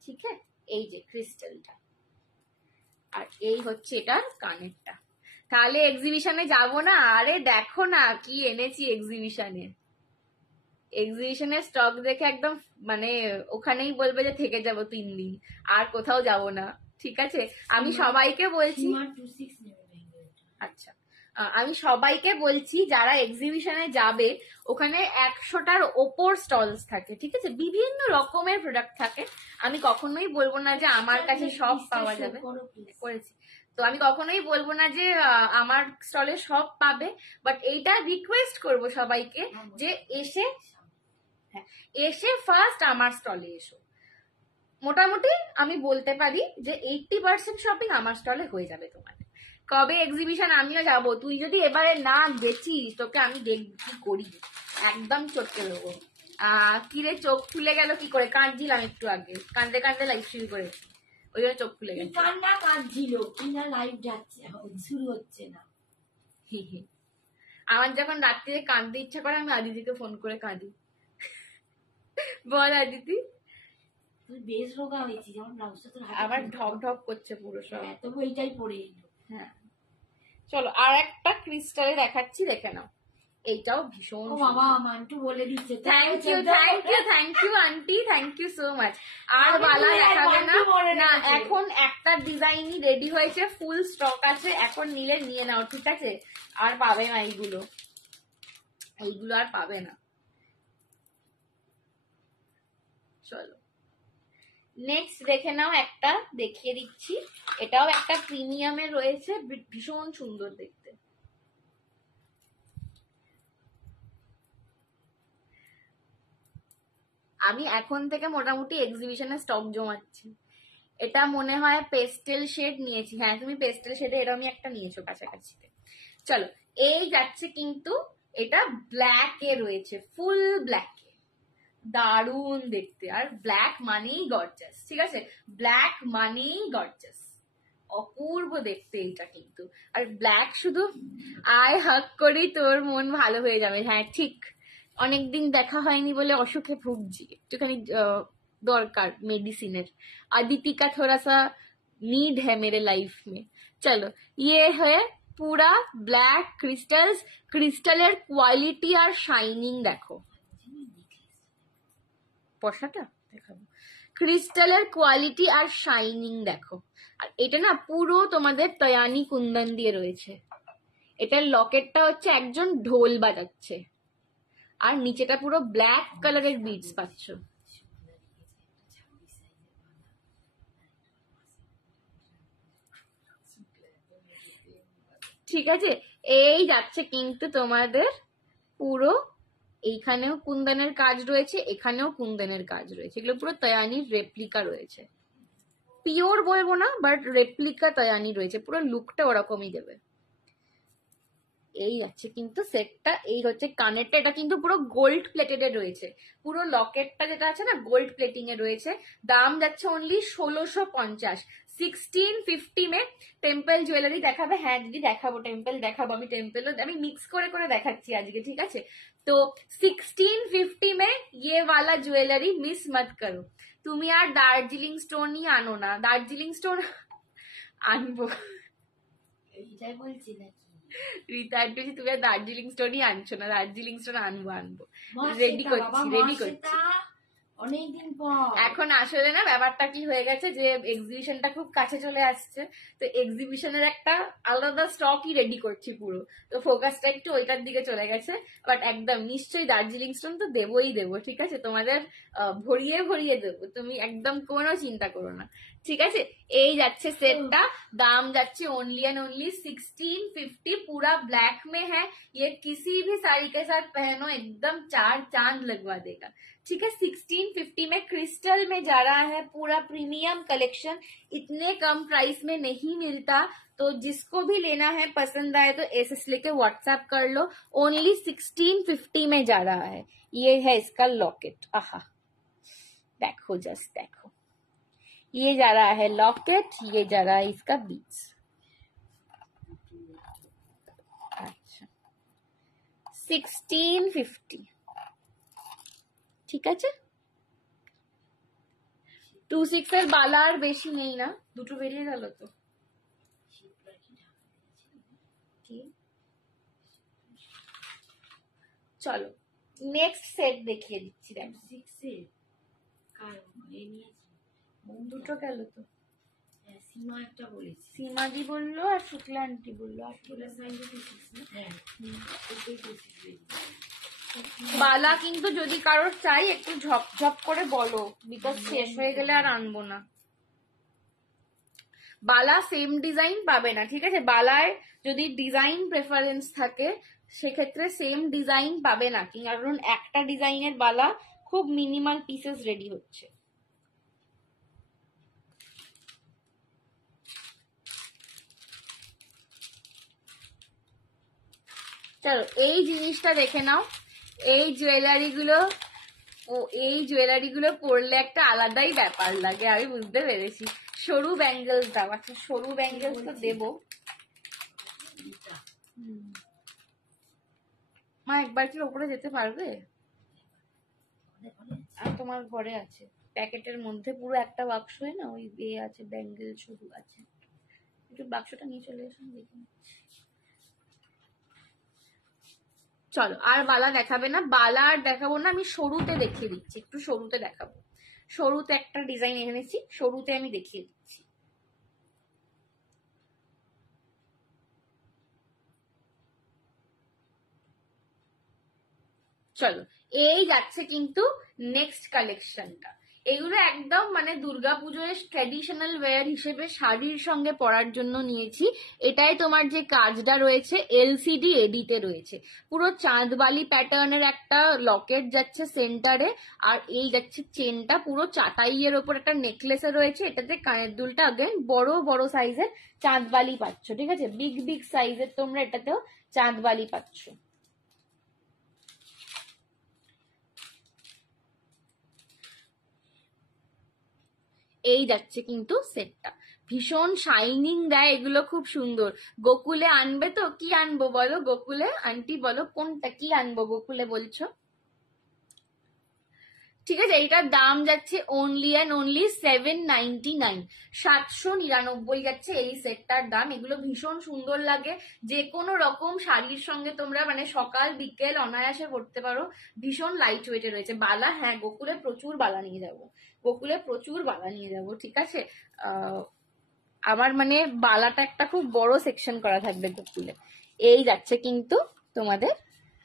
ঠিক আছে, এই যে ক্রিস্টালটা, আর এই হচ্ছে এটার কানেরটা। তাহলে এক্সিবিশনে যাব না? আরে দেখো না কি এনেছি এক্সিবিশনে, এক্সিবিশনের স্টক দেখে একদম মানে ওখানেই বলবে যে থেকে যাব 3 দিন, আর কোথাও যাব না, ঠিক আছে। আমি সবাইকে বলছি, আচ্ছা, আমি সবাইকে বলছি যারা এক্সিবিশনে যাবে, ওখানে 100টার ওপর স্টলস থাকে, ঠিক আছে, বিভিন্ন রকমের প্রোডাক্ট থাকে। আমি কখনোই বলবো না যে আমার কাছে সব পাওয়া যাবে, করেছি তো আমি কখনোই বলবো না যে আমার স্টলে সব পাবে, বাট এইটা রিকোয়েস্ট করব সবাইকে যে এসে ফার্স্ট আমার স্টলে এসো। মোটামুটি আমি বলতে পারি যে 80% শপিং আমার স্টলে হয়ে যাবে তোমার। কবে এক্সিবিশন আমিও যাব, তুই যদি এবারে না গেছিস তোকে আমি কি করি, একদম চটকে দেবো। কিরে চোখ খুলে গেল কি করে? কাঁদছিলাম একটু আগে, কান্দে কান্দে লাইভ শুরু করেছি, ওই জন্য চোখ খুলে গেছে। কান্না কাঁদছিল কিনা, লাইভ যাচ্ছে শুরু হচ্ছে না। আমার যখন রাত্রিরে কাঁদতে ইচ্ছা করে আমি আদিতিকে ফোন করে কাঁদি। বল আদিতি, তুই বেশ রোগা হয়েছিস, যেমন ব্লাউজটা তোর আবার ঢক ঢক করছে পুরো সব। তবু এইটাই পরে এলো। হ্যাঁ, চলো আর একটা ক্রিস্টালে দেখাচ্ছি, দেখে নাও। এইটাও ভীষণ, ও বাবা মান্টু বলে দিচ্ছে, thank you aunty, thank you so much. আর বালা দেখাবে না, না এখন একটা ডিজাইনই রেডি হয়েছে, ফুল স্টক আছে, এখন নিলে নিয়ে নাও, ঠিক আছে, আর পাবে না এইগুলো, এইগুলো আর পাবে না। চলো নেক্সট দেখে নাও, একটা দেখিয়ে দিচ্ছি, এটাও একটা প্রিমিয়ামে রয়েছে, ভীষণ সুন্দর দেখতে। আমি এখন থেকে মোটামুটি এক্সিবিশনে স্টক জমাচ্ছি। এটা মনে হয় পেস্টেল শেড নিয়েছি, হ্যাঁ তুমি পেস্টেল শেডে এরকমই একটা নিয়েছো কাছাকাছিতে। চলো, এই যাচ্ছে কিন্তু এটা ব্ল্যাক এ রয়েছে, ফুল ব্ল্যাক, দারুণ দেখতে, আর ব্ল্যাক মানেই গর্জাস, ঠিক আছে, ব্ল্যাক মানেই গর্জাস, অপূর্ব দেখতে এটা কিন্তু। আর ব্ল্যাক শুধু আয় হাক করেই তোর মন ভালো হয়ে যাবে, হ্যাঁ ঠিক, অনেকদিন দেখা হয়নি বলে অসুখে ভুগছি, একটুখানি দরকার मेडिसिनर। अदिति का थोड़ा सा नीड है मेरे लाइफ में। चलो, ये है पूरा ब्लैक क्रिस्टल्स, क्रिस्टलेर क्वालिटी और शाइनिंग देखो, পশাটা দেখাবো, ক্রিস্টালের কোয়ালিটি আর শাইনিং দেখো। আর এটা না পুরো তোমাদের তয়ানি কুন্দন দিয়ে রয়েছে, এটার লকেটটা হচ্ছে একজন ঢোল বাজাচ্ছে, আর নিচেটা পুরো ব্ল্যাক কালারের বিডস পাচ্ছ। ঠিক আছে, এই যাচ্ছে কিন্তু তোমাদের পুরো এইখানেও কুন্দনের কাজ রয়েছে, এখানেও কুন্দনের কাজ রয়েছে, এগুলো পুরো তয়ানির রেপ্লিকা রয়েছে, পিওর বলবো না বাট রেপ্লিকা তয়ানি রয়েছে, পুরো লুকটা ওরকমই দেবে। এই আছে কিন্তু সেটটা, এই হচ্ছে কানেরটা, এটা কিন্তু পুরো গোল্ড প্লেটেড রয়েছে, পুরো লকেটটা যেটা আছে না গোল্ড প্লেটিং এ রয়েছে। দাম যাচ্ছে অনলি 1650। 1650 মে টেম্পল জুয়েলারি দেখাবে। হ্যাঁ দিদি দেখাবো, টেম্পল দেখাবো, আমি টেম্পলও আমি মিক্স করে করে দেখাচ্ছি আজকে, ঠিক আছে? তো 1650 মে ये वाला ज्वेलरी मिस मत करो। তুমি আর দার্জিলিং স্টোনই আনো না, দার্জিলিং স্টোন আনবো, এইটাই বলছি নাকি? রীতা আন্টি তুমি আর দার্জিলিং স্টোনই আনছো না, দার্জিলিং স্টোন আনবো মা রেডি সেটা, বাবা, করছি মা রেডি সেটা করছি। অনেকদিন পর। এখন আসলে না ব্যাপারটা কি হয়ে গেছে যে এক্সিবিশনটা খুব কাছে চলে আসছে, তো এক্সিবিশনের একটা আলাদা স্টকই রেডি করছি পুরো, তো ফোকাসটা একটু ওইটার দিকে চলে গেছে। বাট একদম নিশ্চয়ই দার্জিলিং স্টোন তো দেবই দেবো, ঠিক আছে? তোমাদের ভরিয়ে ভরিয়ে দেবো, তুমি একদম কোনো চিন্তা করো না, ঠিক আছে? এই যাচ্ছে সেটটা, দাম যাচ্ছে ओनली एंड ओनली 1650। पूरा ब्लैक में है, ये किसी भी साड़ी के साथ पहनो एकदम चार चांद लगवा देगा, ठीक है? 1650 में क्रिस्टल में जा रहा है, पूरा प्रीमियम कलेक्शन, इतने कम प्राइस में नहीं मिलता, तो जिसको भी लेना है पसंद आए तो एसएस लेके व्हाट्सएप कर लो। ओनली 1650 में जा रहा है, ये है इसका लॉकेट। आहा देखो, जस्ट देखो, ये जा रहा है लॉकेट, ये जा रहा है इसका बीच। अच्छा 1650, ঠিক আছে? 26 এর বালা আর বেশি নেই না, দুটো বেরিয়ে গেল তো। চলো নেক্সট সেট দেখিয়ে দিচ্ছি, দেখো। 6 কার এ নিয়েছি দুটো গেল তো, সীমা একটা বলেছি, সীমাদি বললো আর শুক্লা আন্টি বললো, আর তোলা সাইজে দিয়েছিস না? হ্যাঁ ওটাই বলছিস। বালা কিন্তু যদি কারোর চাই একটু ঝপঝপ করে বলো, বিকজ শেষ হয়ে গেলে আর আনবো না। বালা সেম ডিজাইন পাবে না, ঠিক আছে? বালায় যদি ডিজাইন প্রেফারেন্স থাকে সেক্ষেত্রে সেম ডিজাইন পাবে না, কারণ একটা ডিজাইনের বালা খুব মিনিমাল পিসেস রেডি হচ্ছে। চলো এই জিনিসটা দেখে নাও, এই জুয়েলারি গুলো, ও এই জুয়েলারি গুলো পরলে একটা আলাদাই ব্যাপার লাগে, আমি বুঝতে পেরেছি। সরু ব্যাঙ্গেলস দাও, আচ্ছা সরু ব্যাঙ্গেলস তো দেবো। মা একবার কি ওপরে যেতে পারবে? আর তোমার ঘরে আছে প্যাকেটের মধ্যে পুরো একটা বাক্স, হয় না ওই এ আছে, ব্যাঙ্গেল সরু আছে, একটু বাক্সটা নিয়ে চলে এসো দেখুন। চলো আর বালা দেখাবে না, বালা আর দেখাবো না, আমি সরুতে দেখিয়ে দিচ্ছি, একটু সরুতে দেখাবো। সরুতে একটা ডিজাইন এনেছি, সরুতে আমি দেখিয়ে দিচ্ছি। চলো এই যাচ্ছে কিন্তু নেক্সট কালেকশনটা, এগুলো একদম মানে দুর্গাপুজোর ট্র্যাডিশনাল ওয়্যার হিসেবে শাড়ির সঙ্গে পরার জন্য নিয়েছি। এটাই তোমার যে কাজটা রয়েছে এলসিডি এডিতে রয়েছে, পুরো চাঁদবালি প্যাটার্নের একটা লকেট যাচ্ছে সেন্টারে, আর এই যাচ্ছে চেনটা পুরো চাটাইয়ের ওপর একটা নেকলেসে রয়েছে, এটাতে কানের দুলটা अगेन বড় বড় সাইজের চাঁদবালি পাচ্ছ, ঠিক আছে? বিগ বিগ সাইজের তোমরা এটাতেও চাঁদবালি পাচ্ছ। এই যাচ্ছে কিন্তু সেটটা, ভীষণ শাইনিং দেয়, এগুলো খুব সুন্দর। গোকুলে আনবে তো? কি আনবো বলো গোকুলে? আন্টি বলো কোনটা, কি আনবো গোকুলে বলছো? ঠিক আছে, এইটার দাম যাচ্ছে ओनली एंड ओनली 799, 799 যাচ্ছে এই সেটটার দাম। এগুলো ভীষণ সুন্দর লাগে, যে কোনো রকম শাড়ির সঙ্গে তোমরা মানে সকাল বিকেল অনায়াসে করতে পারো, ভীষণ লাইট ওয়েটে রয়েছে। বালা, হ্যাঁ গোকুলে প্রচুর বালা নিয়ে যাবো, গোকুলে প্রচুর বালা নিয়ে যাবো, ঠিক আছে? আমার মানে বালাটা একটা খুব বড় সেকশন করা থাকবে গোকুলে। এই যাচ্ছে কিন্তু তোমাদের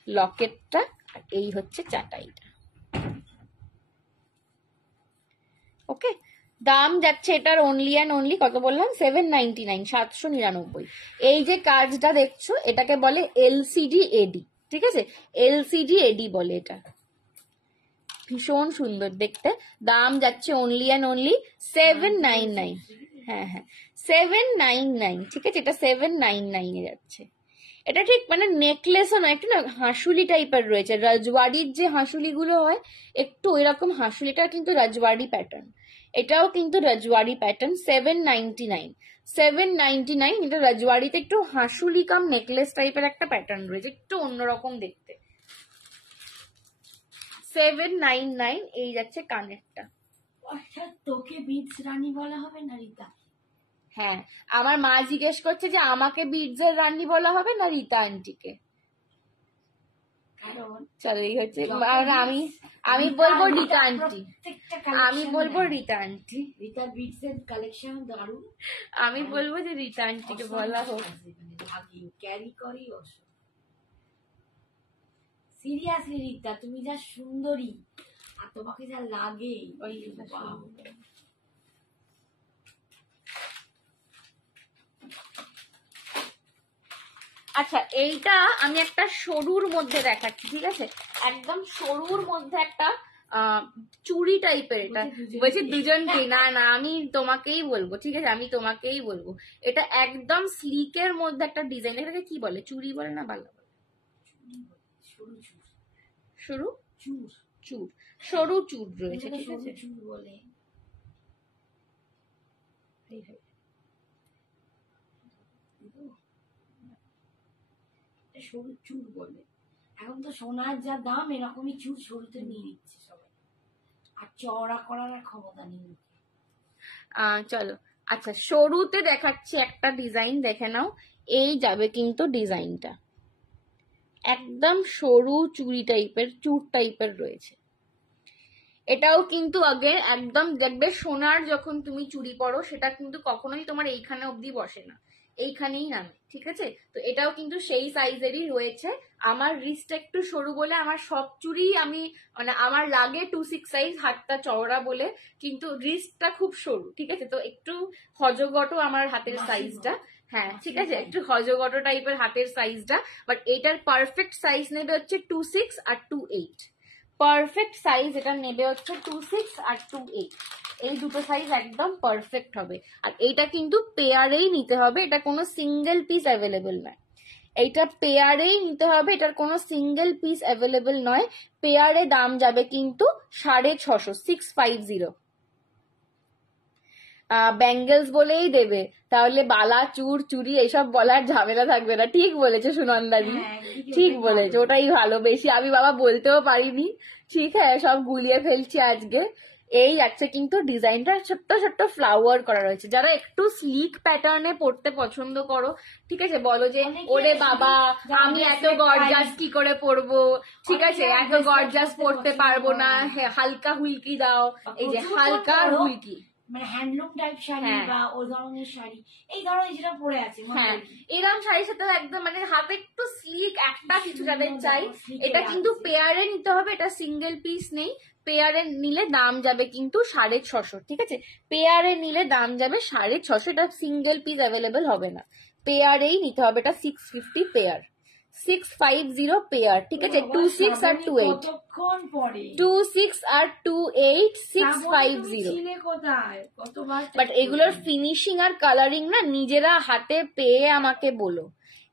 লকেটটা, আর এই হচ্ছে চাটাইটা। ওকে, দাম যাচ্ছে এটার ओनली एंड ओनली কত বললাম? 799, 799। এই যে কাজটা দেখছো এটাকে বলে এলসিডি এডি, ঠিক আছে, এলসিডি এডি বলে এটা, ভীষণ সুন্দর দেখতে। দাম যাচ্ছে অনলি অ্যান্ড অনলি 799। হ্যাঁ হ্যাঁ 799, ঠিক আছে, এটা 799 যাচ্ছে। এটা ঠিক মানে নেকলেসও নয়, একটু না হাঁসুলি টাইপের রয়েছে, রাজওয়াড়ির যে হাঁসুলিগুলো হয় একটু ওই রকম হাঁসুলিটা কিন্তু রাজওয়াড়ি প্যাটার্ন, এটাও কিন্তু রাজওয়াড়ি প্যাটার্ন। 799, এটা রাজওয়াড়িতে একটু হাঁসুলি কাম নেকলেস টাইপের একটা প্যাটার্ন রয়েছে, একটু অন্যরকম দেখতে। 799 এই যাচ্ছে কানেরটা। আচ্ছা, তোকে বিটস রানী বলা হবে না রীতা? হ্যাঁ, আমার মা জিজ্ঞেস করছে যে আমাকে বিটজের রানী বলা হবে না রীতা আন্টিকে। কারণ চলো এই হচ্ছে, আমি বলবো রীতা আন্টি, আমি বলবো রীতা আন্টি, রীতা বিটস এর কালেকশন দারুণ। আমি বলবো যে রীতা আন্টিকে বলা হোক। ক্যারি করি সিরিয়াসলি রীতা, তুমি যা সুন্দরী আর তোমাকে যা লাগে। আচ্ছা, এইটা আমি একটা সরুর মধ্যে দেখাচ্ছি, ঠিক আছে, একদম সরুর মধ্যে একটা চুড়ি টাইপের। এটা বলছি দুজনকে, না না আমি তোমাকেই বলবো, ঠিক আছে, আমি তোমাকেই বলবো। এটা একদম স্লিকের মধ্যে একটা ডিজাইন, এটাকে কি বলে, চুড়ি বলে না বালা বলে? সরু চুর, চুর, সরু চুর রয়েছে, ঠিক আছে, চুর বলে। সরু চুর বলে। এখন তো সোনার যা দাম, এরকমই চুর সরুতে নিয়ে নিচ্ছে সবাই, আর চওড়া করার ক্ষমতা নেই। চলো আচ্ছা, সরুতে দেখাচ্ছি একটা ডিজাইন, দেখে নাও। এই যাবে কিন্তু ডিজাইনটা একদম সরু চুড়ি টাইপের, চুর টাইপের রয়েছে। এটাও কিন্তু আগে একদম দেখবে, সোনার যখন তুমি চুড়ি পরো সেটা কিন্তু কখনোই তোমার এইখানে অবধি বসে না, এইখানেই নামে, ঠিক আছে। তো এটাও কিন্তু সেই সাইজেরই রয়েছে। আমার রিস্ট একটু সরু বলে আমার সব চুড়ি আমি মানে আমার লাগে 2/6 সাইজ, হাতটা চওড়া বলে, কিন্তু রিস্টটা খুব সরু, ঠিক আছে। তো একটু হজগটো আমার হাতের সাইজটা, হ্যাঁ ঠিক আছে, একটু হজগটো টাইপের হাতের সাইজটা। বাট এটার পারফেক্ট সাইজ নেবে হচ্ছে 2/6 আর 2/8। পারফেক্ট সাইজ এটা নেবে হচ্ছে 2/6 আর 2/8, এই দুটো সাইজ একদম পারফেক্ট হবে। আর এইটা কিন্তু পেয়ারেই নিতে হবে, এটা কোনো সিঙ্গেল পিস অ্যাভেলেবেল নয়, এইটা পেয়ারেই নিতে হবে, এটার কোনো সিঙ্গেল পিস অ্যাভেলেবেল নয়। পেয়ারে দাম যাবে কিন্তু 650, 650। ব্যাঙ্গেলস বলেই দেবে, তাহলে বালা চুর চুড়ি এইসব বলার ঝামেলা থাকবে না। ঠিক বলেছে সুনন্দাদি, ঠিক বলেছে, ওটাই ভালো। বেশি আমি বাবা বলতেও পারিনি, ঠিক হ্যাঁ, সব গুলিয়ে ফেলছি আজকে। এই আছে কিন্তু ডিজাইনটা ছোট্ট ছোট্ট ফ্লাওয়ার করা রয়েছে। যারা একটু স্লিক প্যাটার্নে পড়তে পছন্দ করো, ঠিক আছে, বলো যে ওরে বাবা আমি এত গর্জাস কি করে পরবো, ঠিক আছে, এত গর্জাস পড়তে পারবো না, হালকা হুলকি দাও, এই যে হালকা হুলকি মানে হ্যান্ডলুম টাইপ শাড়ি বা ও ধরনের শাড়ি, এই ধরনের যেটা পরে আছে, হ্যাঁ এরকম শাড়ির সাথে একদম মানে হাতে একটু স্লিক একটা কিছু যাদের চাই, এটা কিন্তু পেয়ারে নিতে হবে, এটা সিঙ্গেল পিস নেই। পেয়ারে নিলে দাম যাবে কিন্তু 650, ঠিক আছে, পেয়ারে নিলে দাম যাবে 650, এটা সিঙ্গেল পিস অ্যাভেলেবেল হবে না, পেয়ারেই নিতে হবে। এটা 650 পেয়ার, 650 পেয়ার, ঠিক আছে, 26 আর 28, 26 আর 28, 650। বাট এগুলোর ফিনিশিং আর কালারিং না নিজেরা হাতে পেয়ে আমাকে বলো,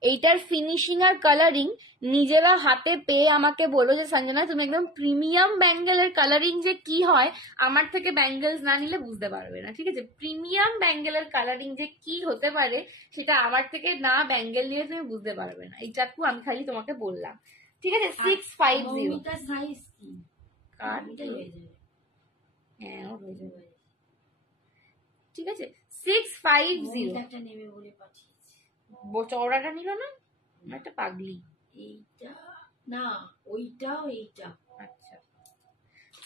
এইটার ফিনিশিং আর কালারিং নিজেরা হাতে পেয়ে আমাকে বলো যে সঞ্জনা তুমি একদম প্রিমিয়াম ব্যাঙ্গেলের কালারিং যে কি হয়, আমার থেকে ব্যাঙ্গেলস না নিলে বুঝতে পারবে না, ঠিক আছে। প্রিমিয়াম ব্যাঙ্গেলের কালারিং যে কি হতে পারে সেটা আমার থেকে না ব্যাঙ্গেল নিয়ে তুমি বুঝতে পারবে না, এইটাকু আমি খালি তোমাকে বললাম, ঠিক আছে। 650 সাইজ কি কার হ্যাঁ হয়ে যাবে, ঠিক আছে। 650 একটা নেবে বলে পাঠিয়েছি, চওড়াটা নিল না, একটা পাগলি। এইটা না ওইটাও, এইটা আচ্ছা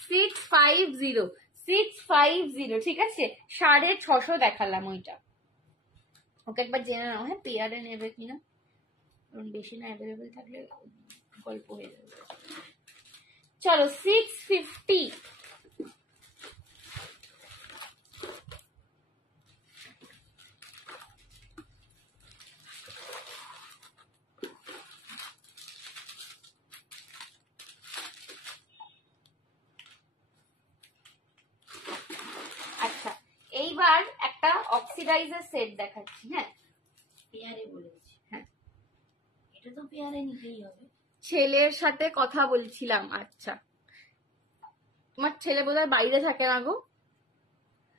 650, 650, ঠিক আছে, 650 দেখালাম ওইটা। ওকে একবার জেনে নাও হ্যাঁ পেয়ারে নেবে কিনা, কারণ বেশি না অ্যাভেলেবেল থাকলে গল্প হয়ে যাবে। চলো 650, অক্সিডাইজার সেট দেখাচ্ছি। হ্যাঁ, পেয়ারে বলেছি, হ্যাঁ, এটা তো পেয়ারে নিতেই হবে। ছেলের সাথে কথা বলছিলাম। আচ্ছা, তোমার ছেলে বোধহয় বাইরে থাকে না গো।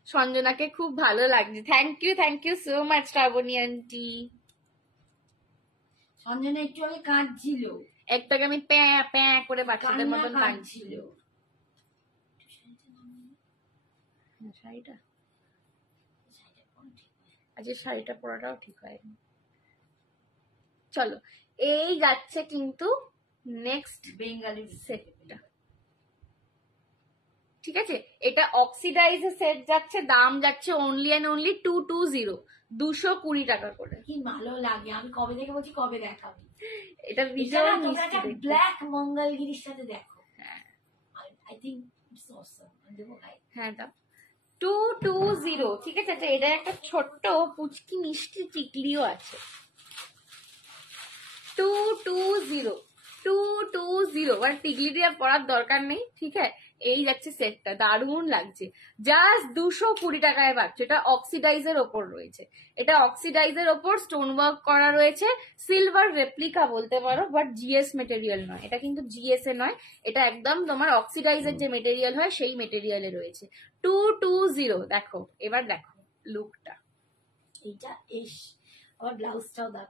সঞ্জনাকে খুব ভালো লাগছে। Thank you so much Srabani aunty. Sanjana একটু আগে কাঁদছিল, একটাকে আমি প্যাঁ প্যাঁ করে বাচ্চাদের কান্না মতন কাঁদছিল। শাড়িটা আজকে শাড়িটা পরাটাও ঠিক হয়নি। চলো, এই যাচ্ছে কিন্তু নেক্সট বেঙ্গালি সেটটা। ঠিক আছে, এটা অক্সিডাইজার সেট যাচ্ছে, দাম যাচ্ছে অনলি অ্যান্ড অনলি 220, 220 টাকা করে। কি ভালো লাগে, আমি কবে থেকে বলছি কবে দেখাবি। এটা ভীষণ তোমরা একটা ব্ল্যাক মঙ্গলগিরির সাথে দেখো। হ্যাঁ, আই থিংক ইটস অসম। দেবো ভাই? হ্যাঁ দাও। 220, ঠিক আছে। আচ্ছা, এটা একটা ছোট্ট পুচকি মিষ্টি টিকলিও আছে। 220 আর টিকলিটি আর পড়ার দরকার নেই। ঠিক আছে, এই যাচ্ছে সেটটা, দারুণ লাগছে। জাস্ট 220 টাকায় পাচ্ছ। এটা অক্সিডাইজের ওপর রয়েছে, এটা অক্সিডাইজের ওপর স্টোন ওয়ার্ক করা রয়েছে। সিলভার রেপ্লিকা বলতে পারো, বাট জিএস মেটেরিয়াল নয়, এটা কিন্তু জিএস এ নয়, এটা একদম তোমার অক্সিডাইজের যে মেটেরিয়াল হয় সেই মেটেরিয়ালে রয়েছে। 220। দেখো, এবার দেখো লুকটা। এইটা এস, আমার ব্লাউজটাও দাও।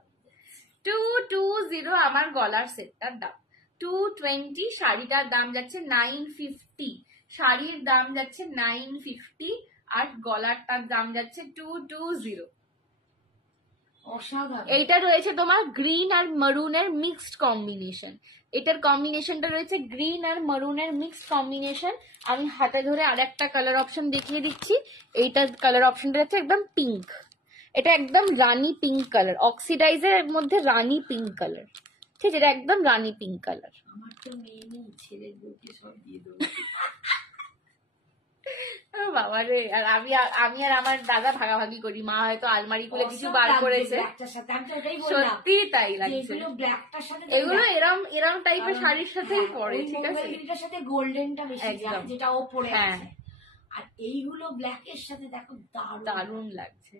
220 আমার গলার সেটটার দাম। 220, শাড়িটার দাম যাচ্ছে 950, শাড়ির দাম যাচ্ছে 950, আর গলারটার দাম যাচ্ছে 220। অসাধারণ। এইটা রয়েছে তোমার গ্রিন আর মারুনের মিক্সড কম্বিনেশন। এটার কম্বিনেশনটা রয়েছে গ্রিন আর মারুনের মিক্সড কম্বিনেশন। আমি হাতে ধরে আরেকটা কালার অপশন দেখিয়ে দিচ্ছি। এইটার কালার অপশনটা হচ্ছে একদম পিঙ্ক, এটা একদম রানী পিঙ্ক কালার, অক্সিডাইজার মধ্যে রানী পিঙ্ক কালার। ঠিক আছে, এটা একদম রানী পিঙ্ক কালার। আমার তো মেয়ে নেই, ছেলের বউকে সব দিয়ে দেবো। বাবা রে, আর আমি আর আমার দাদা ভাগাভাগি করি। মা হয়তো আলমারি খুলে কিছু বার করেছে, সত্যি তাই লাগছে। এগুলো এরম এরম টাইপের শাড়ির সাথেই পরে। ঠিক আছে, এটার সাথে গোল্ডেনটা বেশি যায়, যেটা ও পরে হ্যাঁ, আছে। আর এইগুলো ব্ল্যাক এর সাথে দেখো দারুণ লাগছে।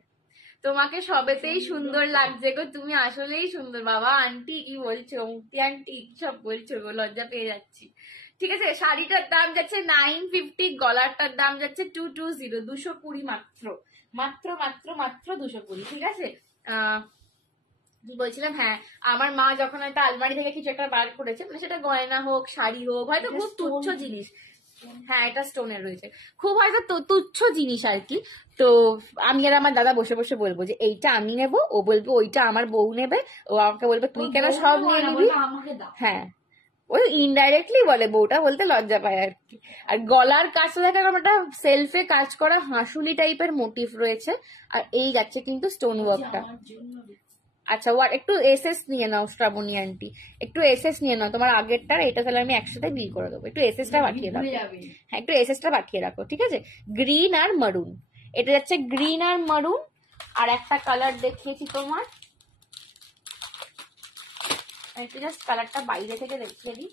তোমাকে সবেতেই সুন্দর লাগছে গো, তুমি আসলেই সুন্দর। বাবা আন্টি কি বলছো, মুক্তি আন্টি সব বলছো গো, লজ্জা পেয়ে যাচ্ছি। ঠিক আছে, শাড়িটার দাম যাচ্ছে 950, গলারটার দাম যাচ্ছে 220, 220 মাত্র মাত্র মাত্র মাত্র 220। ঠিক আছে, কি বলছিলাম, হ্যাঁ, আমার মা যখন হয়তো আলমারি থেকে কিছু একটা বার করেছে, মানে সেটা গয়না হোক, শাড়ি হোক, হয়তো খুব তুচ্ছ জিনিস, হ্যাঁ এটা স্টোনের রয়েছে, খুব হয়তো তুচ্ছ জিনিস আর কি, তো আমি আর আমার দাদা বসে বসে বলবো যে এইটা আমি নেবো, ও বলবো ওইটা আমার বউ নেবে, ও আমাকে বলবে তুই কেন সব নিয়ে নিবি। হ্যাঁ, ওই ইনডাইরেক্টলি বলে, বউটা বলতে লজ্জা পায় আর কি। আর গলার কাজটা দেখে একটা সেলফে কাজ করা হাঁসুলি টাইপের মোটিভ রয়েছে, আর এই যাচ্ছে কিন্তু স্টোন ওয়ার্কটা। আচ্ছা, একটু এসএস নিয়ে নাও শ্রাবণী আন্টি, একটু এসএস নিয়ে নাও তোমার আগেরটা, এটা তাহলে আমি একসাথে বিল করে দেবো। একটু এসএসটা পাঠিয়ে রাখো, হ্যাঁ একটু এসএসটা পাঠিয়ে রাখো। ঠিক আছে, গ্রিন আর মারুন, এটা যাচ্ছে গ্রিন আর মারুন। আর একটা কালার দেখিয়েছি তোমার, একটু জাস্ট কালারটা বাইরে থেকে দেখিয়ে দিই।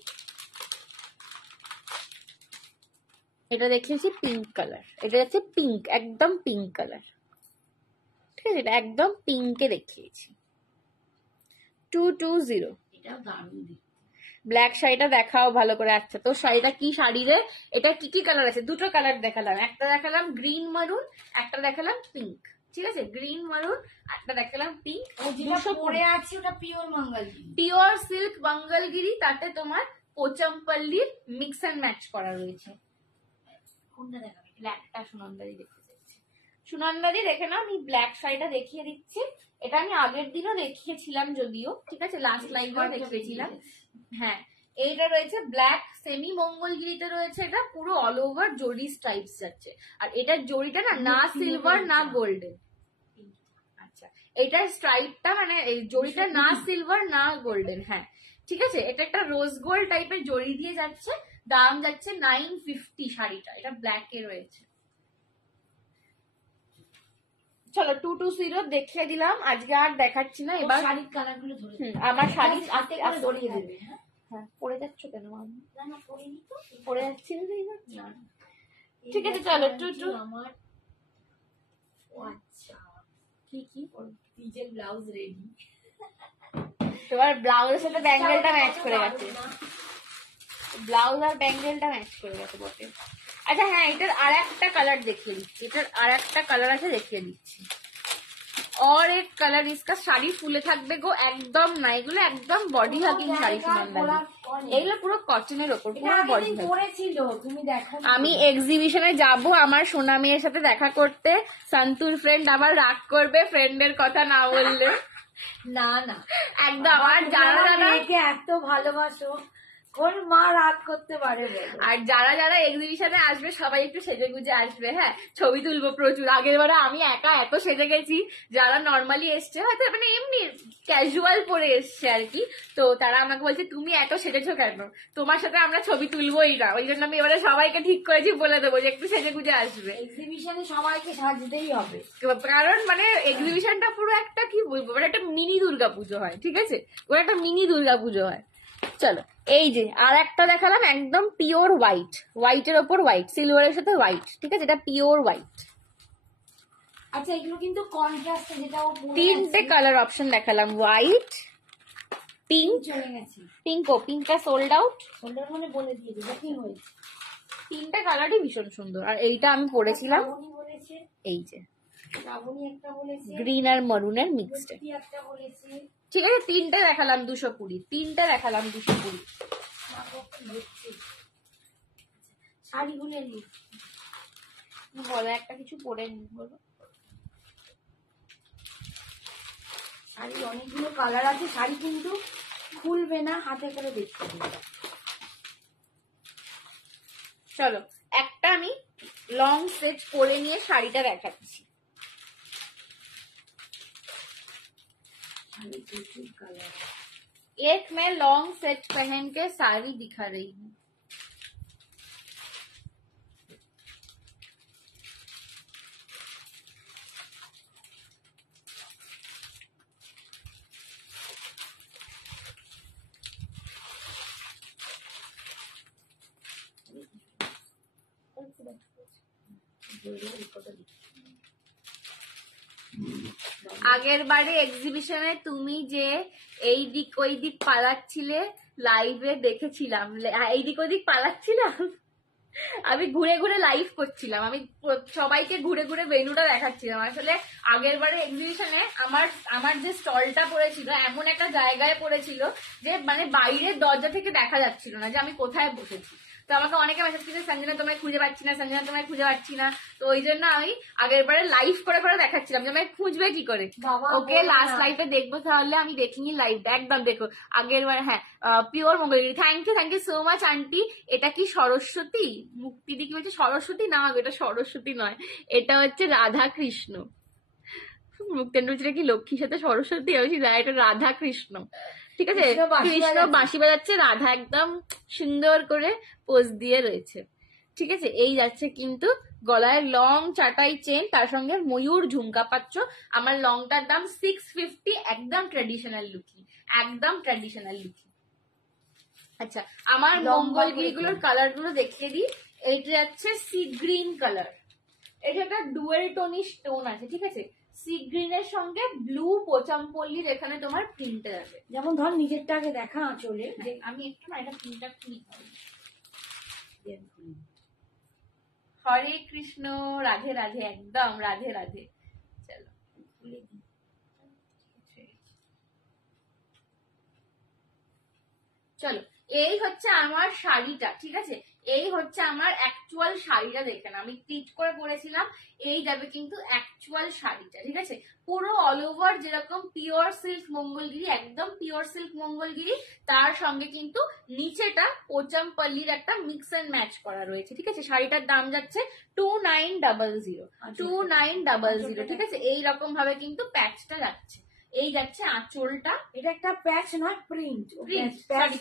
এটা দেখিয়েছি পিঙ্ক কালার, এটা যাচ্ছে পিঙ্ক, একদম পিঙ্ক কালার। ঠিক আছে, এটা একদম পিঙ্কে দেখিয়েছি। 220। ব্ল্যাক শাড়িটা দেখাও ভালো করে। আচ্ছা, তো শাড়িটা কি শাড়ি রে, এটা কি কি কালার আছে? দুটো কালার দেখালাম, একটা দেখালাম গ্রিন মারুন, একটা দেখালাম পিঙ্ক। ঠিক আছে, গ্রিন মারুন, একটা দেখালাম পিঙ্ক। পরে আছে ওটা pure Mangalagiri, pure silk Mangalagiri, তাতে তোমার পোচমপল্লির মিক্স অ্যান্ড ম্যাচ করা রয়েছে। কোনটা দেখাবে? ব্ল্যাকটা সুনন্দাদি দেখতে চাইছি, সুনন্দাদি দেখে নাও। আমি ব্ল্যাক শাড়িটা দেখিয়ে দিচ্ছি, এটা আমি আগের দিনও দেখিয়েছিলাম যদিও। ঠিক আছে, লাস্ট লাইভেও দেখিয়েছিলাম। হ্যাঁ, এইটা রয়েছে ব্ল্যাক সেমি মঙ্গলগিরিতে রয়েছে, এটা পুরো অল ওভার জরি স্ট্রাইপস যাচ্ছে, আর এটার জরিটা না সিলভার না গোল্ডেন। আচ্ছা, এটার স্ট্রাইপটা মানে এই জরিটা না সিলভার না গোল্ডেন। হ্যাঁ ঠিক আছে, এটা একটা রোজ গোল্ড টাইপের জরি দিয়ে যাচ্ছে, দাম যাচ্ছে 950 শাড়িটা, এটা ব্ল্যাক এ রয়েছে। চলো 220 দেখিয়ে দিলাম, আজকে আর দেখাচ্ছি না। এবার শাড়ির কালার গুলো ধরে আমার শাড়ি হাতে করে ধরিয়ে দেবে। হ্যাঁ, পরে যাচ্ছ কেন? না না, পরিনি তো, পরে যাচ্ছি না। না ঠিক আছে, চলো 22। আমার আচ্ছা কি ওর নিজের ব্লাউজ রেডি। তোমার ব্লাউজের সাথে ব্যাঙ্গেলটা ম্যাচ করে গেছে, ব্লাউজ আর ব্যাঙ্গেলটা ম্যাচ করে গেছে বটে। আচ্ছা হ্যাঁ, এটার আর একটা কালার দেখিয়ে দিচ্ছি, এটার আর একটা কালার আছে দেখিয়ে দিচ্ছি। और एक कलर इसका শাড়ি ফুলে থাকবে গো, একদম না, এগুলো একদম বডি হাগিং শাড়ি সুমনদা, এগুলো পুরো কটনের ওপর, পুরো বডি পরেছিল, তুমি দেখো। আমি এক্সিবিশনে যাব আমার সোনা মেয়ের সাথে দেখা করতে, সন্তুর ফ্রেন্ড আমার রাগ করবে ফ্রেন্ডের কথা না বললে। না না একদম। আর যারা যারা এত ভালোবাসো, কোন মা রাগ করতে পারে বলো? আর যারা যারা এক্সিবিশনে আসবে সবাই একটু সেজে গুজে আসবে, হ্যাঁ, ছবি তুলবো প্রচুর। আগের বারে আমি একা এত সেজে গেছি, যারা নর্মালি এসছে হয়তো মানে এমনি ক্যাজুয়াল পরে এসছে আর কি, তো তারা আমাকে বলছে তুমি এত সেজেছো কেন, তোমার সাথে আমরা ছবি তুলবোই না। ওই জন্য আমি এবারে সবাইকে ঠিক করেছি, বলে দেবো যে একটু সেজে গুজে আসবে। এক্সিবিশনে সবাইকে সাজতেই হবে, কারণ মানে এক্সিবিশনটা পুরো একটা কি বলবো, মানে একটা মিনি দুর্গাপুজো হয়, ঠিক আছে, ওরা একটা মিনি দুর্গাপুজো হয়। চলো এই যে আর একটা দেখালাম, একদম পিওর হোয়াইট, হোয়াইটের ওপর হোয়াইট, সিলভারের সাথে হোয়াইট, ঠিক আছে, এটা পিওর হোয়াইট। আচ্ছা এগুলো কিন্তু কন্ট্রাস্টে, যেটা ও পরে তিনটে আছে। কালার অপশন দেখালাম, হোয়াইট, পিঙ্ক, চলে গেছে পিঙ্কটা সোল্ড আউট, শোল্ডার মানে বলে দিয়ে দিবে কি হয়েছে। তিনটে কালারই ভীষণ সুন্দর। আর এইটা আমি পরেছিলাম, শ্রাবণী বলেছে, এই যে শ্রাবণী একটা বলেছে, গ্রিন আর মরুনের মিক্সড, বৃষ্টি একটা বলেছে। ঠিক আছে, তিনটে দেখালাম 220, তিনটে দেখালাম 220। শাড়িগুলো নিই, বলো একটা কিছু পরে নি, বলো। শাড়ি অনেকগুলো কালার আছে, শাড়ি কিন্তু খুলবে না, হাতে করে দেখতে হবে। চলো একটা আমি লং সেট পরে নিয়ে শাড়িটা দেখাচ্ছি। শাড়ি প্রচুর কালার। एक मैं लॉन्ग सेट पहन के साड़ी दिखा रही हूँ। আগের বারে এক্সিবিশনে তুমি যে এই দিক ওই দিক পালাচ্ছিলে, লাইভে দেখেছিলাম, এই দিক ওই দিক পালাচ্ছিলাম, আমি ঘুরে ঘুরে লাইভ করছিলাম, আমি সবাইকে ঘুরে ঘুরে ভেন্যুটা দেখাচ্ছিলাম। আসলে আগের বারে এক্সিবিশনে আমার যে স্টলটা পড়েছিল এমন একটা জায়গায় পড়েছিল যে মানে বাইরের দরজা থেকে দেখা যাচ্ছিল না যে আমি কোথায় বসেছি। তো আমাকে অনেকে মেসেজ করছে সঞ্জনা তোমায় খুঁজে পাচ্ছি না, সঞ্জনা তোমায় খুঁজে পাচ্ছি না। তো ওই জন্য আমি আগের বারে লাইভ করে করে দেখাচ্ছিলাম যে আমায় খুঁজবে কি করে। ওকে লাস্ট লাইভে দেখবো, তাহলে আমি দেখিনি লাইভটা, একদম দেখো আগের বার। হ্যাঁ pure Mangalagiri, thank you so much aunty. এটা কি সরস্বতী? মুক্তিদি কি বলছে সরস্বতী? না এটা সরস্বতী নয়, এটা হচ্ছে রাধা কৃষ্ণ। মুক্তেন্দ্র বলছে কি লক্ষ্মীর সাথে সরস্বতী? আমি বলছি না, এটা রাধা কৃষ্ণ, ঠিক আছে, কৃষ্ণ বাঁশি বাজাচ্ছে, রাধা একদম সুন্দর করে পোজ দিয়ে রয়েছে, ঠিক আছে। এই যাচ্ছে কিন্তু গলায় লং চাটাই চেন, তার সঙ্গে ময়ূর ঝুমকা পাচ্ছ। আমার লংটার দাম 650, একদম ট্র্যাডিশনাল লুকি, একদম ট্র্যাডিশনাল লুকি। আচ্ছা আমার মঙ্গলগিরি গুলোর কালার গুলো দেখিয়ে দিই। এইটা যাচ্ছে সি গ্রিন কালার, এটা একটা ডুয়েল টোনি স্টোন আছে, ঠিক আছে, সি গ্রিনের সঙ্গে ব্লু পোচামপল্লির এখানে তোমার প্রিন্টটা যাবে। যেমন ধর নিজেরটাকে দেখা চলে, যে আমি একটু না এটা প্রিন্টটা খুলি। হরে কৃষ্ণ, রাধে রাধে, একদম রাধে রাধে। চলো খুলে দিই। চলো এই হচ্ছে আমার শাড়িটা, ঠিক আছে, এই হচ্ছে আমার অ্যাকচুয়াল শাড়িটা। দেখেন আমি টিট করে পরেছিলাম, এই যাবে কিন্তু অ্যাকচুয়াল শাড়িটা, ঠিক আছে, পুরো অল ওভার যেরকম পিওর সিল্ক মঙ্গলগিরি, একদম পিওর সিল্ক মঙ্গলগিরি, তার সঙ্গে কিন্তু নিচেটা পোচামপল্লির একটা মিক্স এন্ড ম্যাচ করা রয়েছে, ঠিক আছে। শাড়িটার দাম যাচ্ছে 2900, 2900, ঠিক আছে। এইরকম ভাবে কিন্তু প্যাচটা যাচ্ছে। এই যাচ্ছে আঁচলটা, এটা একটা প্যাচ নয়, প্রিন্ট।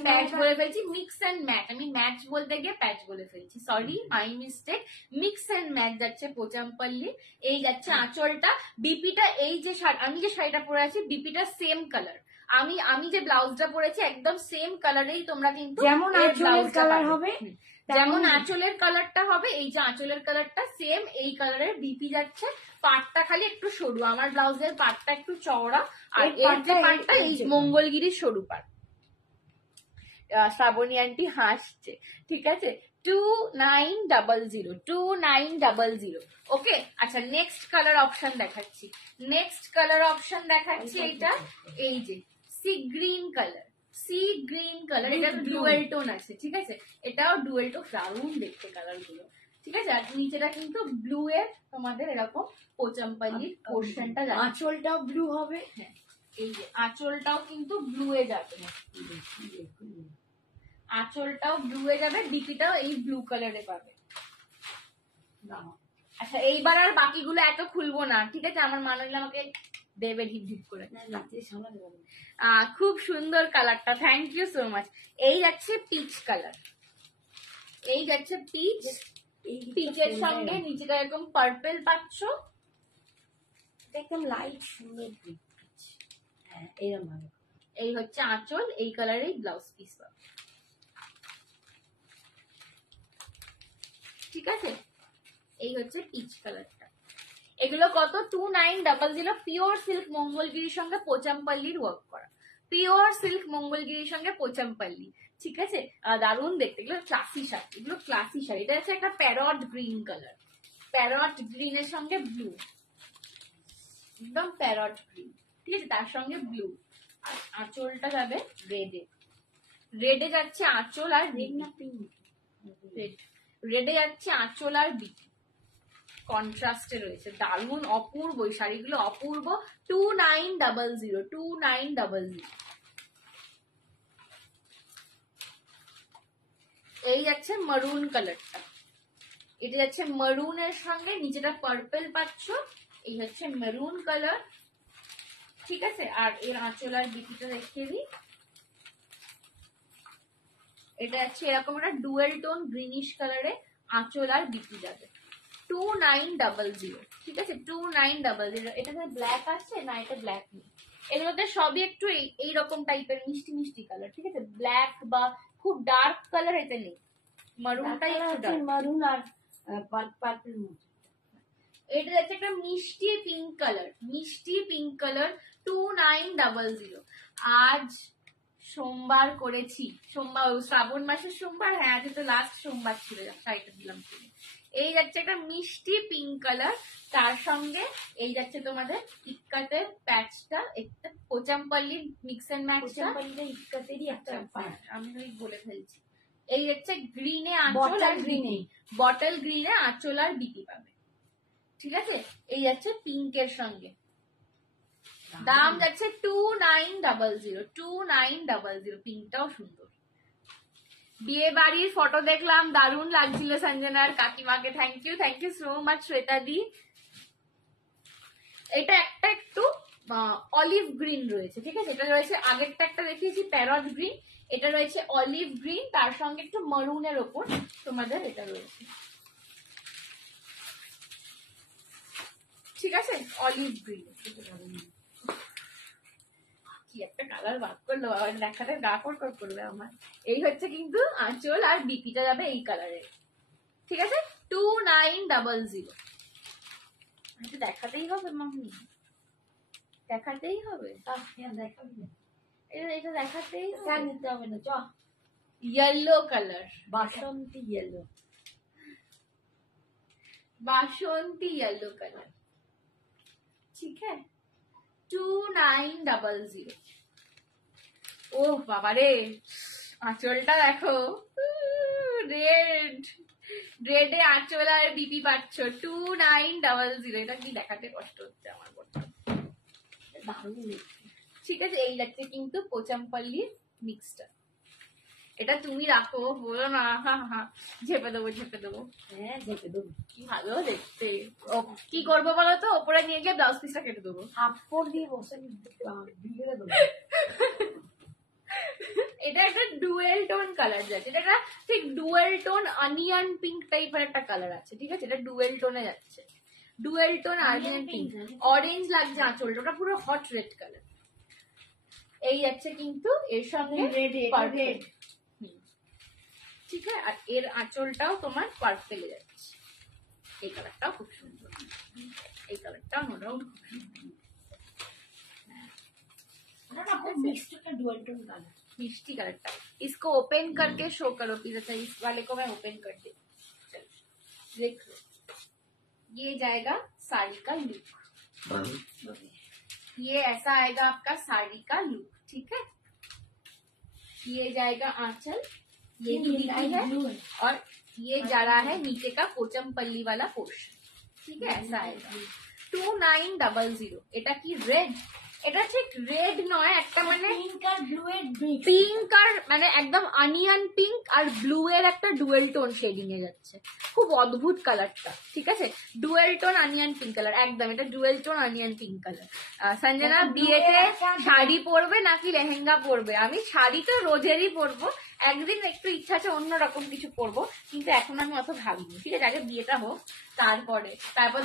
প্যাচ বলে ফেলছি, মিক্স এন্ড ম্যাচ, আমি ম্যাচ বলতে গিয়ে প্যাচ বলে ফেলছি, sorry my mistake. Mix and match যাচ্ছে পোচামপল্লি। এই যাচ্ছে আঁচলটা। বিপিটা এই যে আমি যে শাড়িটা পরে আছি বিপিটা সেম কালার, আমি যে ব্লাউজটা পরেছি একদম সেম কালারেই তোমরা কিন্তু যেমন আঁচলের কালার হবে যেমন আঁচলের কালারটা হবে, এই যে আঁচলের কালারটা সেম এই কালারের বিপি যাচ্ছে, পাটটা খালি একটু সরু, আমার ব্লাউজের পাটটা একটু চওড়া, আর এর যে পাটটা এই মঙ্গলগিরির সরু পাট। শ্রাবণী আন্টি হাসছে, ঠিক আছে। 2900, 2900। ওকে, আচ্ছা নেক্সট কালার অপশন দেখাচ্ছি, নেক্সট কালার অপশন দেখাচ্ছি এইটা, এই যে sea green colour, sea green colour, এটা ডুয়েল টোন আছে, ঠিক আছে, এটাও ডুয়েল টোন, দারুণ দেখতে কালার গুলো, ঠিক আছে। আর নিচেটা কিন্তু ব্লু এর তোমাদের এরকম পোচামপাল্লির পোর্শনটা, আঁচলটাও ব্লু হবে। হ্যাঁ, এই যে আঁচলটাও কিন্তু ব্লু এ যাবে, আঁচলটাও ব্লু এ যাবে, ডিপিটাও এই ব্লু কালারে পাবে। আচ্ছা এইবার আর বাকিগুলো এত খুলবো না, ঠিক আছে, আমার মা হইলে আমাকে দেবে ঢিপ ঢিপ করে। খুব সুন্দর কালারটা, থ্যাংক ইউ সো মাচ। এই যাচ্ছে পিচ কালার, এই যাচ্ছে পিচ, পিচের সঙ্গে নিচেটা এরকম পার্পল পাচ্ছ, একদম লাইট সুন্দর। হ্যাঁ এরকম ভাবে। এই হচ্ছে আঁচল, এই কালারেই ব্লাউজ পিস পাবে, ঠিক আছে। এই হচ্ছে পিচ কালারটা। এগুলো কত? 2900, পিওর সিল্ক মঙ্গলগিরির সঙ্গে পোচামপাল্লির ওয়ার্ক করা, পিওর সিল্ক মঙ্গলগিরির সঙ্গে পোচামপাল্লি, ঠিক আছে। দারুণ দেখতে, এগুলো ক্লাসি শাড়ি, এগুলো ক্লাসি শাড়ি। এটা হচ্ছে একটা প্যারট গ্রিন কালার, প্যারট গ্রিনের সঙ্গে ব্লু, একদম প্যারট গ্রিন, ঠিক আছে, তার সঙ্গে ব্লু। আর আঁচলটা যাবে রেডে, রেডে যাচ্ছে আঁচল আর রেড না পিঙ্ক, রেড, রেডে যাচ্ছে আঁচল আর বিটি, কন্ট্রাস্টে রয়েছে, দারুণ অপূর্ব, এই শাড়িগুলো অপূর্ব। 2900, 2900। এই যাচ্ছে মারুন কালারটা, এটা যাচ্ছে মারুনের সঙ্গে নিচেটা পার্পল পাচ্ছ, এই হচ্ছে মেরুন কালার, ঠিক আছে। আর এর আঁচল আর বিটিটা দেখিয়ে দিই, এটা হচ্ছে এরকম একটা ডুয়েল টোন গ্রিনিশ কালারে আঁচল আর বিটি যাবে। 2900, ঠিক আছে, 2900। এটাতে ব্ল্যাক আছে না? এটা ব্ল্যাক নেই, এর মধ্যে সবই একটু এইরকম টাইপের মিষ্টি মিষ্টি কালার, ঠিক আছে, ব্ল্যাক বা খুব ডার্ক কালার এতে নেই, মারুনটাই একটু ডার্ক, মারুন আর পার্পল। এটা যাচ্ছে একটা মিষ্টি পিঙ্ক কালার, মিষ্টি পিঙ্ক কালার, 2900। আজ সোমবার করেছি, সোমবার, শ্রাবণ মাসের সোমবার, হ্যাঁ আজ তো লাস্ট সোমবার ছিল, শাড়িটা দিলাম কিনে। এই যাচ্ছে একটা মিষ্টি পিঙ্ক কালার, তার সঙ্গে এই যাচ্ছে তোমাদের ইক্কাতের প্যাচটা, একটা পোচামপাল্লির মিক্স এন্ড ম্যাচটা, ইক্কাতেরই একটা আমি ওই বলে ফেলছি। এই যাচ্ছে গ্রিনে আঁচল আর গ্রিনে, বটল গ্রিনে আঁচল আর বিটি পাবে, ঠিক আছে। এই যাচ্ছে পিঙ্কের সঙ্গে, দাম যাচ্ছে 2900, 2900। পিঙ্কটাও সুন্দর। বিয়ে বাড়ির ফটো দেখলাম, দারুণ লাগছিল সঞ্জনার কাকিমাকে, thank you so much Shweta di. এটা একটা একটু অলিভ গ্রিন রয়েছে, ঠিক আছে, এটা রয়েছে, আগেরটা একটা দেখিয়েছি প্যারট গ্রিন, এটা রয়েছে অলিভ গ্রিন, তার সঙ্গে একটু মারুনের ওপর তোমাদের এটা রয়েছে, ঠিক আছে, অলিভ গ্রিন। কি একটা কালার বার করলো, আবার দেখাতে গা কড়কড় করবে আমার। এই হচ্ছে কিন্তু আঁচল আর বিপিটা যাবে এই কালারের, ঠিক আছে, 2900। এটা দেখাতেই হবে মাম্মি, দেখাতেই হবে, এটা দেখাতেই নিতে হবে না। চ येलो कलर, বাসন্তী ইয়েলো, बासंती येलो कलर, ठीक है, 2900। ও বাবা রে, আঁচলটা দেখো, রেড, রেডে আঁচল আর বিপি পাচ্ছ, 2900। এটা কি দেখাতে কষ্ট হচ্ছে আমার, দারুণ, ঠিক আছে। এই যাচ্ছে কিন্তু পোচামপাল্লির মিক্সটা, এটা তুমি রাখো, বলো না, ঝেপে দেবো, ঝেপে দেবো, হ্যাঁ ঝেপে দেবো, কি ভালো দেখতে। কি করবো বলো তো, ওপরে নিয়ে গিয়ে ব্লাউজ পিসটা কেটে দেবো, হাফড় দিয়ে বসে ভিড়ে দেবো। এটা একটা ডুয়েল টোন কালার যাচ্ছে, এটা একটা ঠিক ডুয়েল টোন অনিয়ন পিঙ্ক টাইপের একটা কালার আছে, ঠিক আছে, এটা ডুয়েল টোনে যাচ্ছে, dual tone onion pink, orange লাগছে আঁচলটা, ওটা পুরো হট রেড কালার। এই যাচ্ছে কিন্তু এর সঙ্গে রেড, ঠিক আছে। আর এর আঁচলটাও তোমার পার্প পেলে যাচ্ছে। এই কালারটাও খুব সুন্দর, এই কালারটাও নো ডাউট খুব সুন্দর। मिक्स्ड का डुअल टोन कलर मिष्टी कलर। इसको ओपन करके शो करो प्लीज। अच्छा इस वाले को मैं ओपन कर देती हूँ। देख लो, ये जाएगा साड़ी का लुक, ये ऐसा आएगा आपका साड़ी का लुक। ठीक है, ये जाएगा आंचल, ये नीचे है, और ये जा रहा है नीचे का पोचमपल्ली वाला पोर्शन। ठीक है, ऐसा आएगा 2900। এটা কি রেড? এটা ঠিক রেড নয়, একটা মানে पिंक और ब्लू एड मिक्स পিঙ্ক আর মানে একদম অনিয়ন পিঙ্ক আর ব্লু এর একটা ডুয়েল টোন শেডিং এ যাচ্ছে। খুব অদ্ভুত কালারটা। ঠিক আছে, dual tone onion pink colour, একদম এটা dual tone onion pink colour. Sanjana বিয়েতে শাড়ি পরবে নাকি লেহেঙ্গা পরবে? আমি শাড়ি তো রোজেরই পরবো, একদিন একটু ইচ্ছা আছে অন্যরকম কিছু পরবো, কিন্তু এখন আমি অত ভাবিনি। ঠিক আছে, আগে বিয়েটা হোক, তারপর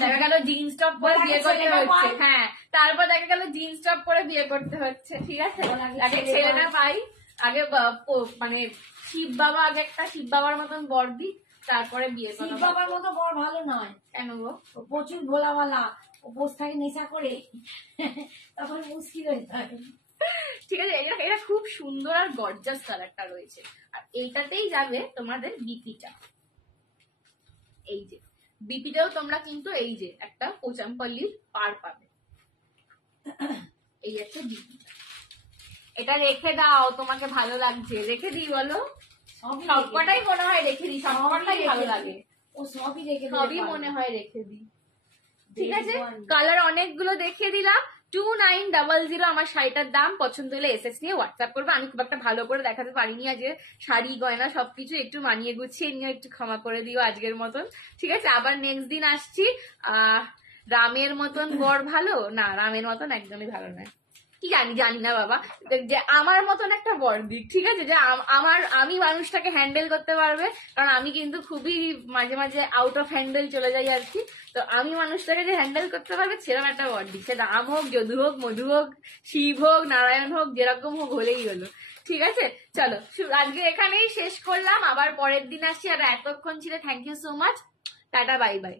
দেখা গেল জিন্স টপ পরে বিয়ে করতে হচ্ছে। হ্যাঁ, তারপর দেখা গেল জিন্স টপ পরে বিয়ে করতে হচ্ছে। ঠিক আছে, আগে ছেলেটা পাই, আগে মানে শিব বাবা, আগে একটা শিব বাবার মতন বর দিই, তারপরে বিয়ে শিব করবো। বাবার মতো বড় ভালো নয়, কেন গো? ও প্রচুর ভোলাওয়ালা, ও বসে থাকে নেশা করে, তখন মুশকিল হয়ে যায়। ঠিক আছে, এটা খুব সুন্দর আর গর্জাস কালারটা রয়েছে। আর এইটাতেই যাবে তোমাদের বিপিটা। এই যে বিপিটাও তোমরা কিন্তু এই যে একটা পোচামপল্লির পার পাবে। এই একটা বিপিটা, এটা রেখে দাও, তোমাকে ভালো লাগছে। রেখে দিই বলো? সবকটাই মনে হয় রেখে দিই, সবকটাই ভালো লাগে, ও সবই রেখে সবই মনে হয় রেখে দিই। ঠিক আছে, কালার অনেকগুলো দেখিয়ে দিলাম। 2900 আমার শাড়িটার দাম। পছন্দ হলে এসএস নিয়ে হোয়াটসঅ্যাপ করবে। আমি খুব একটা ভালো করে দেখাতে পারিনি আজকে, শাড়ি গয়না সবকিছু একটু মানিয়ে গুছিয়ে নিয়ে একটু ক্ষমা করে দিও আজকের মতন। ঠিক আছে, আবার নেক্সট দিন আসছি। রামের মতন বর ভালো না, রামের মতন একদমই ভালো নয়। কি জানি না বাবা, যে আমার মতন একটা বর দিক। ঠিক আছে, যে আমি মানুষটাকে হ্যান্ডেল করতে পারবে, কারণ আমি কিন্তু খুবই মাঝে মাঝে আউট অফ হ্যান্ডেল চলে যাই আর কি। তো আমি মানুষটাকে যে হ্যান্ডেল করতে পারবে সেরকম একটা বর দিক, সে রাম হোক, যদু হোক, মধু হোক, শিব হোক, নারায়ণ হোক, যেরকম হোক হলেই হলো। ঠিক আছে, চলো আজকে এখানেই শেষ করলাম, আবার পরের দিন আসছি। আর এতক্ষণ ছিল, thank you so much, tata bye by.